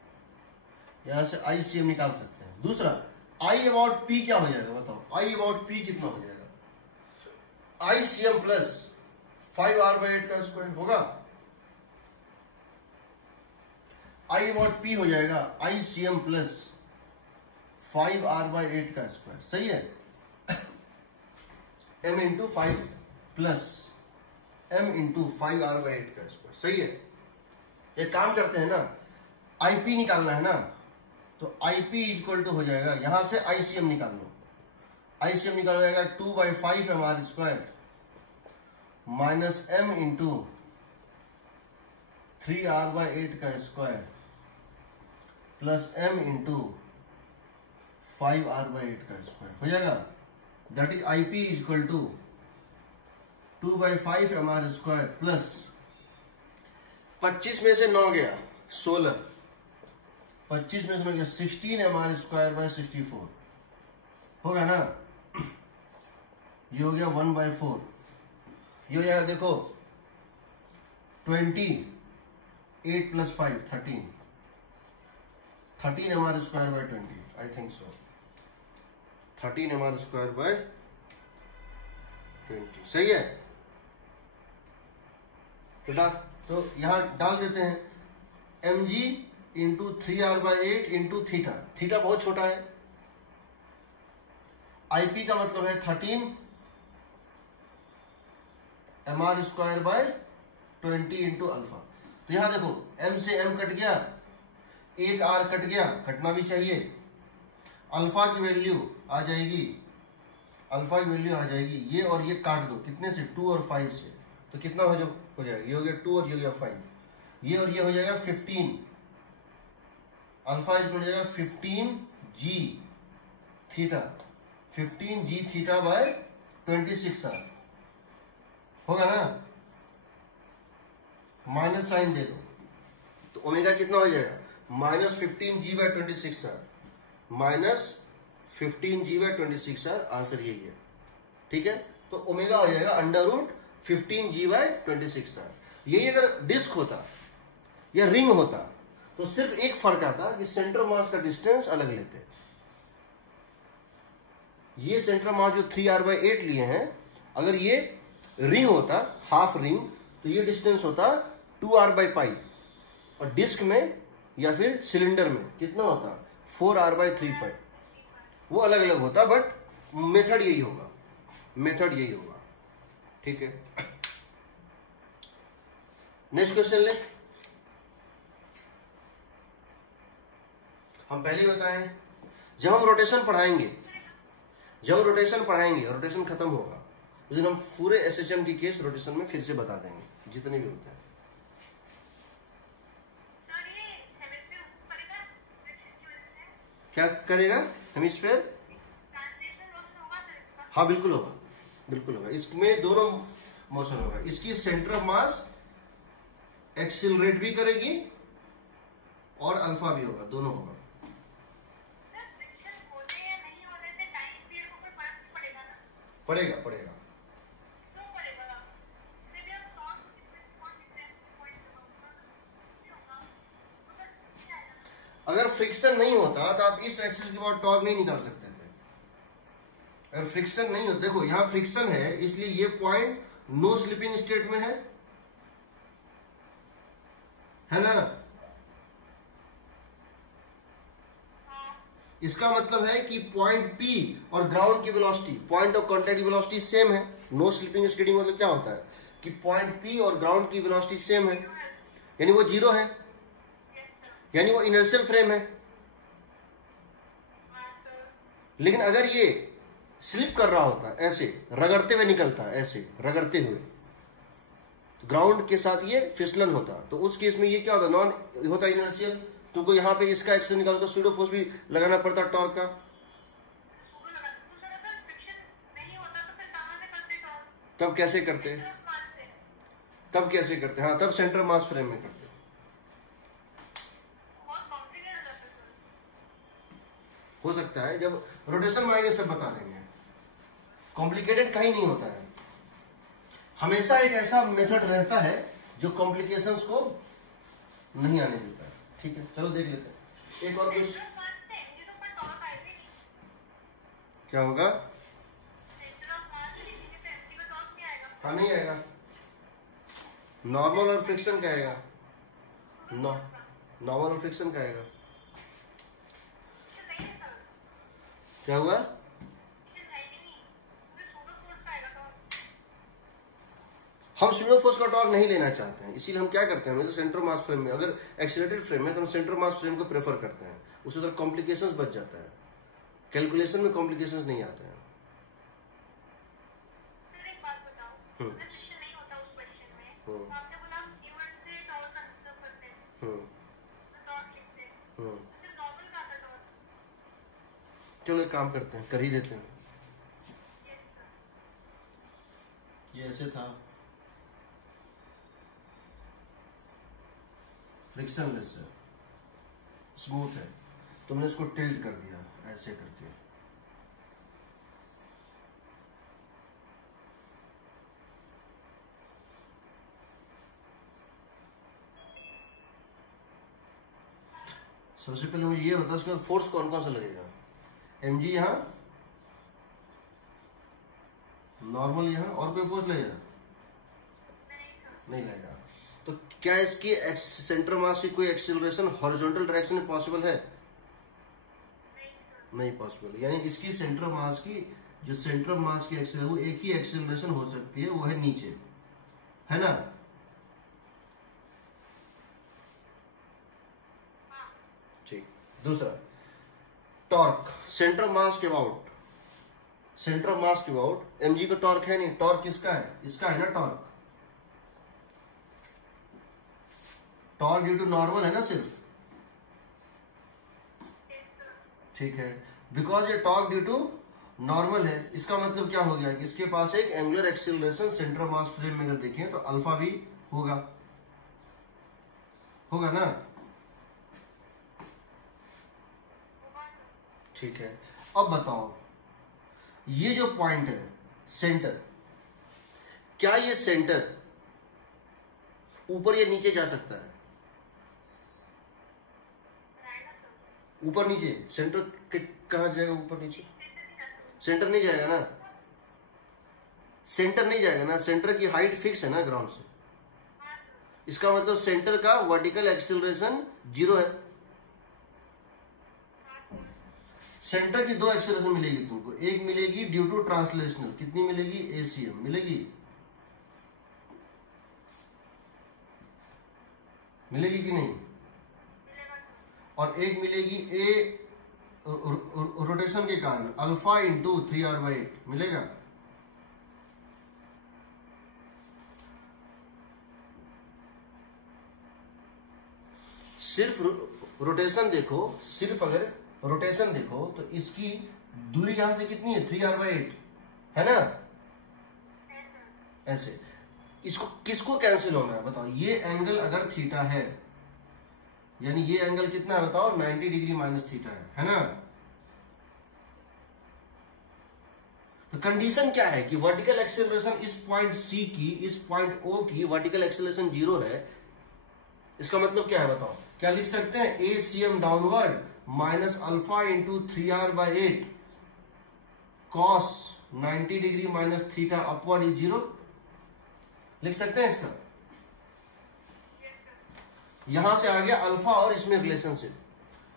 यहां से ICM निकाल सकते हैं। दूसरा I अबाउट P क्या हो जाएगा बताओ, I अबाउट P कितना हो जाएगा? ICM प्लस 5r/8 का स्क्वायर होगा। I अबाउट P हो जाएगा ICM प्लस 5r/8 का स्क्वायर। सही है। m into 5 plus m into 5r/8 का स्क्वायर। सही है। एक काम करते हैं ना, IP निकालना है ना, तो IP इक्वल टू हो जाएगा, यहां से ICM निकाल लो, ICM निकाल हो जाएगा 2/5 mr² minus m into 3r/8 का square plus m into 5r/8 का स्क्वायर हो जाएगा। That is IP equal to 2/5 mr² plus 25 में से 9 गया 16, 25 में से 9 गया 16 mr²/64 होगा ना। ये हो गया 1/4, ये हो जाएगा देखो 28 plus 5 13 mr²/20, I think so 13 mr²/20। सही है। तो यहां डाल देते हैं mg into 3r/8 into theta, theta बहुत छोटा है। IP का मतलब है 13 mr²/20 इंटू अल्फा। तो यहां देखो m से m कट गया, एक r कट गया, कटना भी चाहिए। अल्फा की वैल्यू आ जाएगी, अल्फा की वैल्यू आ जाएगी, ये और ये काट दो, कितने से? 2 और 5 से। तो कितना हो जाएगा? ये हो गया 2 और ये हो गया 5, ये और ये हो जाएगा 15। अल्फा इक्वल हो जाएगा 15g थीटा, 15g थीटा/26r होगा ना। माइनस साइन दे दो तो ओमेगा कितना हो जाएगा? -15g/26r minus 15g/26r। आंसर यही है। ठीक है। तो ओमेगा हो जाएगा √15g/26r। यही अगर डिस्क होता या रिंग होता तो सिर्फ एक फर्क आता कि सेंटर मास का डिस्टेंस अलग लेते। ये सेंटर मास जो 3r/8 लिए हैं, अगर ये रिंग होता हाफ रिंग तो ये डिस्टेंस होता 2r/π, और डिस्क में या फिर सिलेंडर में कितना होता? 4r/3π। वो अलग अलग होता, बट मेथड यही होगा, मेथड यही होगा। ठीक है। नेक्स्ट क्वेश्चन ले। हम पहले ही बताएं, जब हम रोटेशन पढ़ाएंगे, रोटेशन खत्म होगा उस दिन हम पूरे SHM की केस रोटेशन में फिर से बता देंगे, जितने भी होते हैं। सर ये हेमिस्फीयर करेगा फ्रिक्शन की वजह से, क्या करेगा? हेमिस्फीयर, ट्रांसलेशन मोशन होगा सर इसका? हाँ बिल्कुल होगा, बिल्कुल होगा। इसमें दोनों मोशन होगा। इसकी सेंटर ऑफ मास एक्सिलरेट भी करेगी और अल्फा भी होगा, दोनों होगा। सर फ्रिक्शन होने या नहीं होने से टाइम पीरियड को कोई फर्क नहीं पड़ेगा ना? पड़ेगा पड़ेगा। क्यों पड़ेगा? जैसे भी आप non sequence point difference point लगाओगे नहीं होगा, तो फिर क्या आएगा? अगर फ्रिक्शन नहीं होता तो आप इस एक्सिस के बाद टॉर्क नहीं निकाल सकते थे। अगर फ्रिक्शन नहीं होता, देखो यहां फ्रिक्शन है इसलिए ये पॉइंट नो स्लिपिंग स्टेट में है ना। इसका मतलब है कि पॉइंट P और ग्राउंड की वेलोसिटी, पॉइंट ऑफ कॉन्टैक्ट की वेलोसिटी सेम है। नो स्लिपिंग स्टेटिंग मतलब क्या होता है कि पॉइंट P और ग्राउंड की वेलोसिटी सेम है, यानी वो जीरो है, यानी वो इनर्शियल फ्रेम है। लेकिन अगर ये स्लिप कर रहा होता, ऐसे रगड़ते हुए निकलता, ऐसे रगड़ते हुए, तो ग्राउंड के साथ ये फिसलन होता, तो उस केस में ये क्या होता, नॉन होता इनर्शियल। तुमको यहाँ पे इसका एक्शन निकाल कर सूडो फोर्स भी लगाना पड़ता टॉर्क का। तब कैसे करते, तब कैसे करते, हाँ तब सेंटर मास फ्रेम में करते। हो सकता है जब रोटेशन मारेंगे सब बता देंगे। कॉम्प्लिकेटेड कहीं नहीं होता है, हमेशा एक ऐसा मेथड रहता है जो कॉम्प्लिकेशंस को नहीं आने देता है। ठीक है, चलो देख लेते हैं एक और कुछ। क्या होगा? हाँ नहीं आएगा। नॉर्मल और फ्रिक्शन का आएगा, नॉर्मल और फ्रिक्शन का आएगा। क्या हुआ? हम सूडो फोर्स का टॉर्क नहीं लेना चाहते हैं, इसीलिए हम क्या करते हैं, जैसे सेंटर मास फ्रेम में अगर एक्सीलरेटेड फ्रेम है तो हम सेंटर मास फ्रेम को प्रेफर करते हैं, उससे उधर कॉम्प्लिकेशंस बच जाता है, कैलकुलेशन में कॉम्प्लिकेशंस नहीं आते हैं। सर एक बात बताओ, अगर फ्रिक्शन नहीं होता उस क्वेश्चन में, तो आपने बोला हम C1 से टॉर्क कंसिडर करते हैं, तो टॉर्क लिखते हैं, तो सिर्फ नॉर्मल का आता टॉर्क। चलो एक काम करते हैं, कर ही देते हैं। Yes sir. ये ऐसे था, फ्रिक्शनलेस है, स्मूथ है, तुमने इसको टिल्ट कर दिया ऐसे करके। सबसे पहले मुझे ये होता है उसमें फोर्स कौन कौन सा लगेगा। mg यहां, नॉर्मल यहां, और कोई फोर्स लगेगा? नहीं लगेगा। तो क्या इसकी सेंटर मास की कोई एक्सीलरेशन हॉरिजॉन्टल डायरेक्शन में पॉसिबल है? नहीं पॉसिबल। यानी इसकी सेंटर मास की, जो सेंटर मास की एक्सीलरेशन, वो एक ही एक्सीलरेशन हो सकती है, वो है नीचे, है ना। ठीक। दूसरा टॉर्क, सेंटर मास के अबाउट, सेंटर मास के अबाउट mg का टॉर्क है नहीं, टॉर्क किसका है, इसका है ना torque. Torque due to normal है ना सिर्फ, ठीक है। बिकॉज ये टॉर्क ड्यू टू नॉर्मल है, इसका मतलब क्या हो गया कि इसके पास एक angular acceleration centre mass frame में अगर देखें तो अल्फा भी होगा, होगा ना। ठीक है, अब बताओ ये जो पॉइंट है सेंटर, क्या ये सेंटर ऊपर या नीचे जा सकता है? ऊपर नीचे, सेंटर कहां जाएगा, ऊपर नीचे? सेंटर नहीं जाएगा ना, सेंटर नहीं जाएगा ना, सेंटर की हाइट फिक्स है ना ग्राउंड से। इसका मतलब सेंटर का वर्टिकल एक्सीलरेशन 0 है। सेंटर की दो एक्सीलरेशन मिलेगी तुमको, एक मिलेगी ड्यू टू ट्रांसलेशनल, कितनी मिलेगी, ACM मिलेगी, मिलेगी कि नहीं, और एक मिलेगी A रोटेशन के कारण अल्फा इंटू 3r/8 मिलेगा। सिर्फ रोटेशन देखो, सिर्फ अगर रोटेशन देखो तो इसकी दूरी यहां से कितनी है, 3r/8 है ना, ऐसे। इसको किसको कैंसिल होना है बताओ, ये एंगल अगर थीटा है, यानी ये एंगल कितना है बताओ, 90 डिग्री माइनस थीटा है ना। तो कंडीशन क्या है कि वर्टिकल एक्सेलरेशन इस पॉइंट सी की, इस पॉइंट ओ की वर्टिकल एक्सेलरेशन 0 है। इसका मतलब क्या है बताओ? क्या लिख सकते हैं? A c m downward minus alpha into 3r/8 cos 90 degree minus theta upward is 0। लिख सकते हैं इसका? यहां से आ गया अल्फा और इसमें रिलेशनशिप,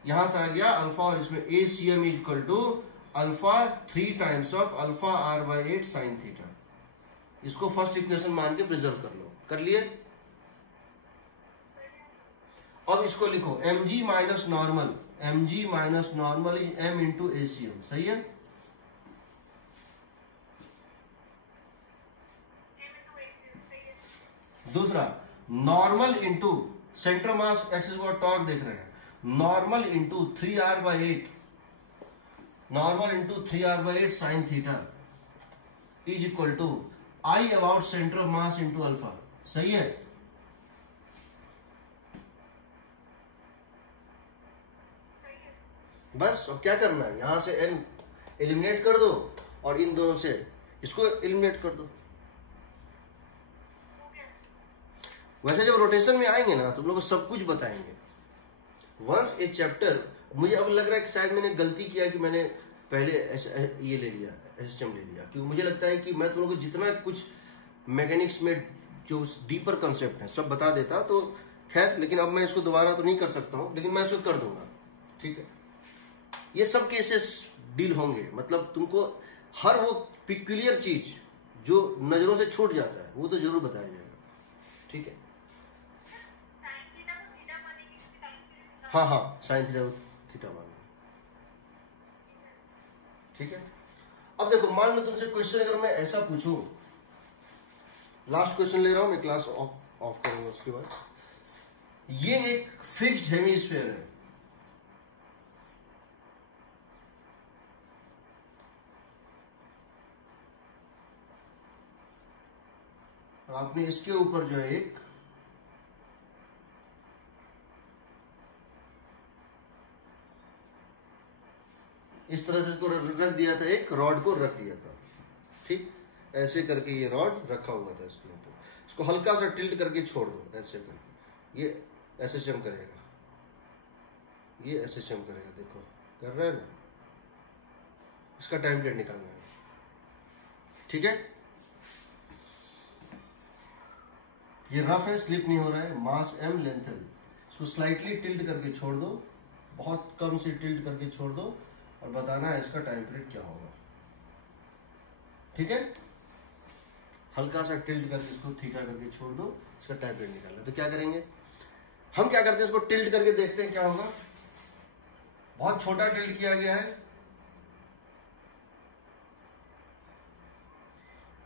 यहां से आ गया अल्फा और इसमें a c m is equal to alpha 3 times of alpha r/8 sine theta. इसको फर्स्ट इक्वेशन मान के प्रिजर्व कर लो। कर लिए? अब इसको लिखो mg minus normal, mg minus normal is m into ACM। सही है? दूसरा normal into centre mass axis को टॉर्क देख रहे हैं, normal into 3r/8, normal into 3r/8 sine theta is equal to I about centre of mass into alpha. सही है? बस अब क्या करना है, यहां से n एलिमिनेट कर दो और इन दोनों से इसको एलिमिनेट कर दो। वैसे जब रोटेशन में आएंगे ना तुम लोग को सब कुछ बताएंगे। वंस ए चैप्टर, मुझे अब लग रहा है कि शायद मैंने गलती किया कि मैंने पहले ये ले लिया, एसएचएम ले लिया, क्योंकि मुझे लगता है कि मैं तुम लोग को जितना कुछ मैकेनिक्स में जो डीपर कंसेप्ट है सब बता देता, तो खैर, लेकिन अब मैं इसको दोबारा तो नहीं कर सकता हूं, लेकिन मैं इसको कर दूंगा। ठीक है? ये सब केसेस डील होंगे, मतलब तुमको हर वो पिक्यूलियर चीज जो नजरों से छूट जाता है वो तो जरूर बताया जाएगा। ठीक है? हाँ हाँ, साइन थीटा मान लो। ठीक है? अब देखो, मान लो तुमसे क्वेश्चन अगर मैं ऐसा पूछूं, लास्ट क्वेश्चन ले रहा हूं मैं, क्लास ऑफ करूंगा उसके बाद। ये एक फिक्स्ड हेमीस्फीयर है, और आपने इसके ऊपर जो है एक इस तरह से इसको रख दिया था, एक रॉड को रख दिया था। ठीक? ऐसे करके ये रॉड रखा हुआ था इसके ऊपर, इसको हल्का सा टिल्ट करके छोड़ दो, ऐसे करके ये ऐसे चम करेगा, ये ऐसे चम करेगा। देखो कर रहा है ना? इसका टाइम पीरियड निकालना है। ठीक है? ये रफ है, स्लिप नहीं हो रहा है, मास m, लेंथ l। इसको स्लाइटली टिल्ट करके छोड़ दो, बहुत कम से टिल्ट करके छोड़ दो, और बताना है इसका टाइम पीरियड क्या होगा। ठीक है? हल्का सा टिल्ट करके इसको थीटा करके छोड़ दो, इसका टाइम पीरियड निकालना। तो क्या करेंगे हम? क्या करते हैं, इसको टिल्ट करके देखते हैं क्या होगा। बहुत छोटा टिल्ट किया गया है,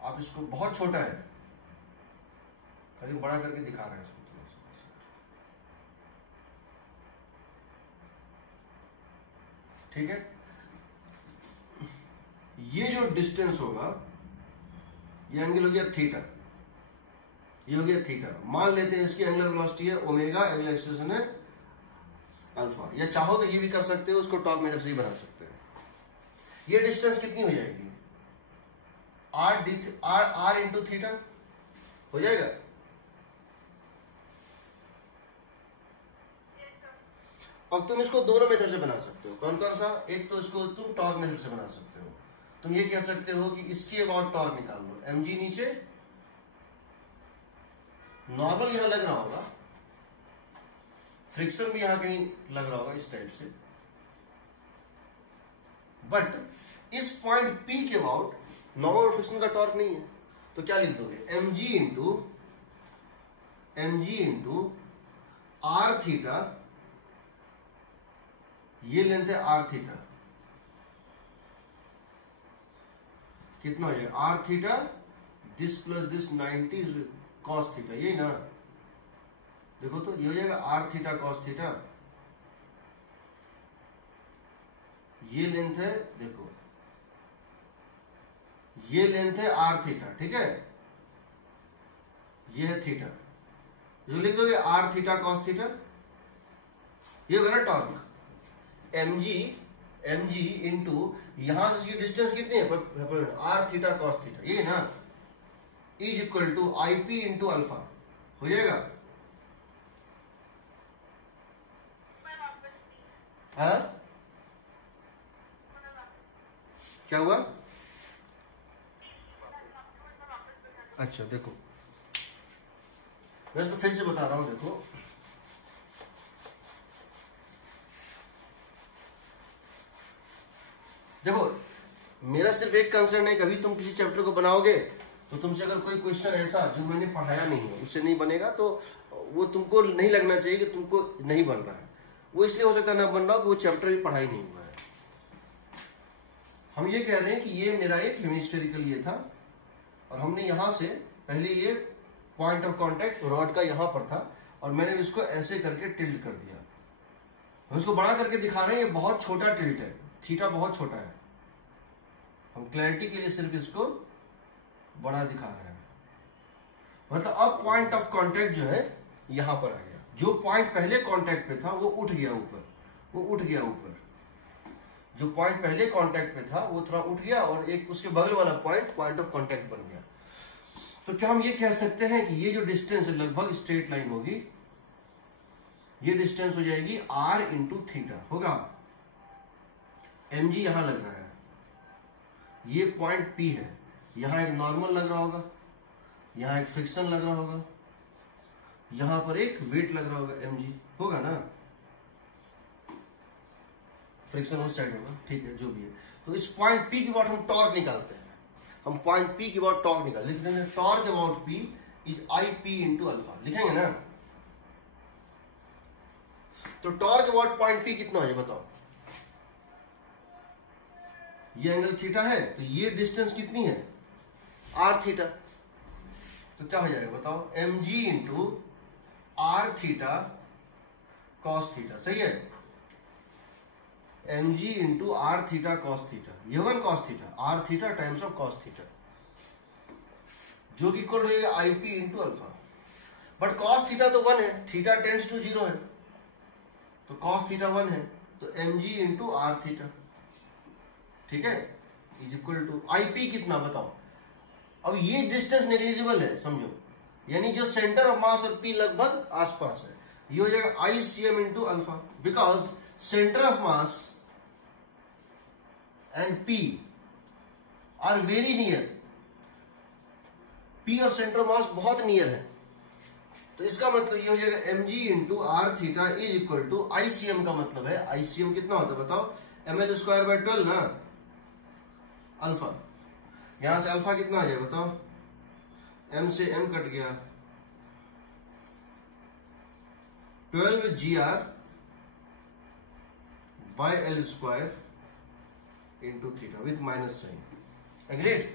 आप इसको, बहुत छोटा है, खाली बड़ा करके दिखा रहे हैं इसको थोड़ा सा। ठीक है? ये जो डिस्टेंस होगा, ये एंगल हो गया थीटा, ये हो गया थीटा। मान लेते हैं इसकी एंगुलर वेलोसिटी है ओमेगा, एंगुलर एक्सेलरेशन है अल्फा, या चाहो तो ये भी कर सकते हो, उसको टॉर्क मेथड से ही बना सकते हैं। ये डिस्टेंस कितनी हो जाएगी? r इंटू थीटा हो जाएगा। अब तुम इसको दोनों मेथड से बना सकते हो। कौन कौन सा? एक तो इसको तुम टॉर्क मेथड से बना सकते हो। तुम ये कह सकते हो कि इसके अबाउट टॉर्क निकाल लो, mg नीचे, नॉर्मल यहां लग रहा होगा, फ्रिक्शन भी यहां कहीं लग रहा होगा इस टाइप से, बट इस पॉइंट P के अबाउट नॉर्मल फ्रिक्शन का टॉर्क नहीं है। तो क्या लिख दोगे? mg इंटू r थीटा, ये लेंथ है r थीटा, कितना हो जाएगा? r theta this plus this 90 cos theta, यही ना? देखो तो ये हो जाएगा r थीटा कॉस थीटा, ये लेंथ है, देखो ये लेंथ है r थीटा। ठीक है? ये है थीटा, जो लिख दोगे r थीटा कॉस थीटा, ये होगा ना टॉर्क। mg mg इंटू यहां से इसकी डिस्टेंस कितनी है r थीटा cos थीटा, ये ना, is equal to ip into alpha हो जाएगा। हाँ क्या हुआ? अच्छा देखो मैं इसको फिर से बता रहा हूं, देखो देखो मेरा सिर्फ एक कंसर्न है, कभी तुम किसी चैप्टर को बनाओगे तो तुमसे अगर कोई क्वेश्चन ऐसा जो मैंने पढ़ाया नहीं है उससे नहीं बनेगा तो वो तुमको नहीं लगना चाहिए कि तुमको नहीं बन रहा है। वो इसलिए हो सकता है ना बन रहा हो कि वो चैप्टर भी पढ़ाई नहीं हुआ है। हम ये कह रहे हैं कि ये मेरा एक हेमिस्फेरिकल ये था और हमने यहां से पहले ये पॉइंट ऑफ कांटेक्ट रॉड का यहां पर था और मैंने इसको ऐसे करके टिल्ट कर दिया। हम इसको बड़ा करके दिखा रहे हैं, ये बहुत छोटा टिल्ट है, थीटा बहुत छोटा है, हम क्लैरिटी के लिए सिर्फ इसको बड़ा दिखा रहे हैं। मतलब अब पॉइंट ऑफ कांटेक्ट जो है यहां पर आ गया, जो पॉइंट पहले कांटेक्ट पे था वो उठ गया ऊपर, वो उठ गया ऊपर, जो पॉइंट पहले कांटेक्ट पे था वो थोड़ा उठ गया और एक उसके बगल वाला पॉइंट पॉइंट ऑफ कांटेक्ट बन गया। तो क्या हम ये कह सकते हैं कि ये जो डिस्टेंस है लगभग स्ट्रेट लाइन होगी, ये डिस्टेंस हो जाएगी r इंटू थीटा होगा। mg यहां लग रहा है, ये पॉइंट P है, यहां एक नॉर्मल लग रहा होगा, यहां एक फ्रिक्शन लग रहा होगा, यहां पर एक वेट लग रहा होगा, mg होगा ना, फ्रिक्शन उस साइड होगा, ठीक है जो भी है। तो इस पॉइंट P के बाद हम टॉर्क निकालते हैं, हम पॉइंट P के बाद टॉर्क निकाल लिख देंगे, torque about P is IP into alpha, लिखेंगे ना। तो टॉर्क अबाउट पॉइंट P कितना है बताओ, ये एंगल थीटा है तो ये डिस्टेंस कितनी है r थीटा, तो क्या हो जाएगा बताओ, mg into r theta cos theta, सही है, mg into r theta cos theta, ये होगा cos theta, r theta times of cos theta, जो कि इक्वल हो जाएगा ip into alpha. But cos theta तो 1 है, थीटा टेंड्स टू 0 है, तो कॉस थीटा 1 है, तो mg इंटू r थीटा, ठीक है, इज इक्वल टू ip कितना बताओ। अब ये डिस्टेंस नेग्लिजिबल है समझो, यानी जो सेंटर ऑफ मास और p लगभग आसपास है, ये हो जाएगा ICM into alpha, because centre of mass and p are very near, p और सेंटर ऑफ मास बहुत नियर है, तो इसका मतलब ये हो जाएगा mg into r theta is equal to ICM का मतलब है, ICM कितना होता है बताओ, ml स्क्वायर बाय 12 ना, अल्फा, यहां से अल्फा कितना आ जाए बताओ, m से m कट गया, 12 GR by L square into theta with minus sign, agreed.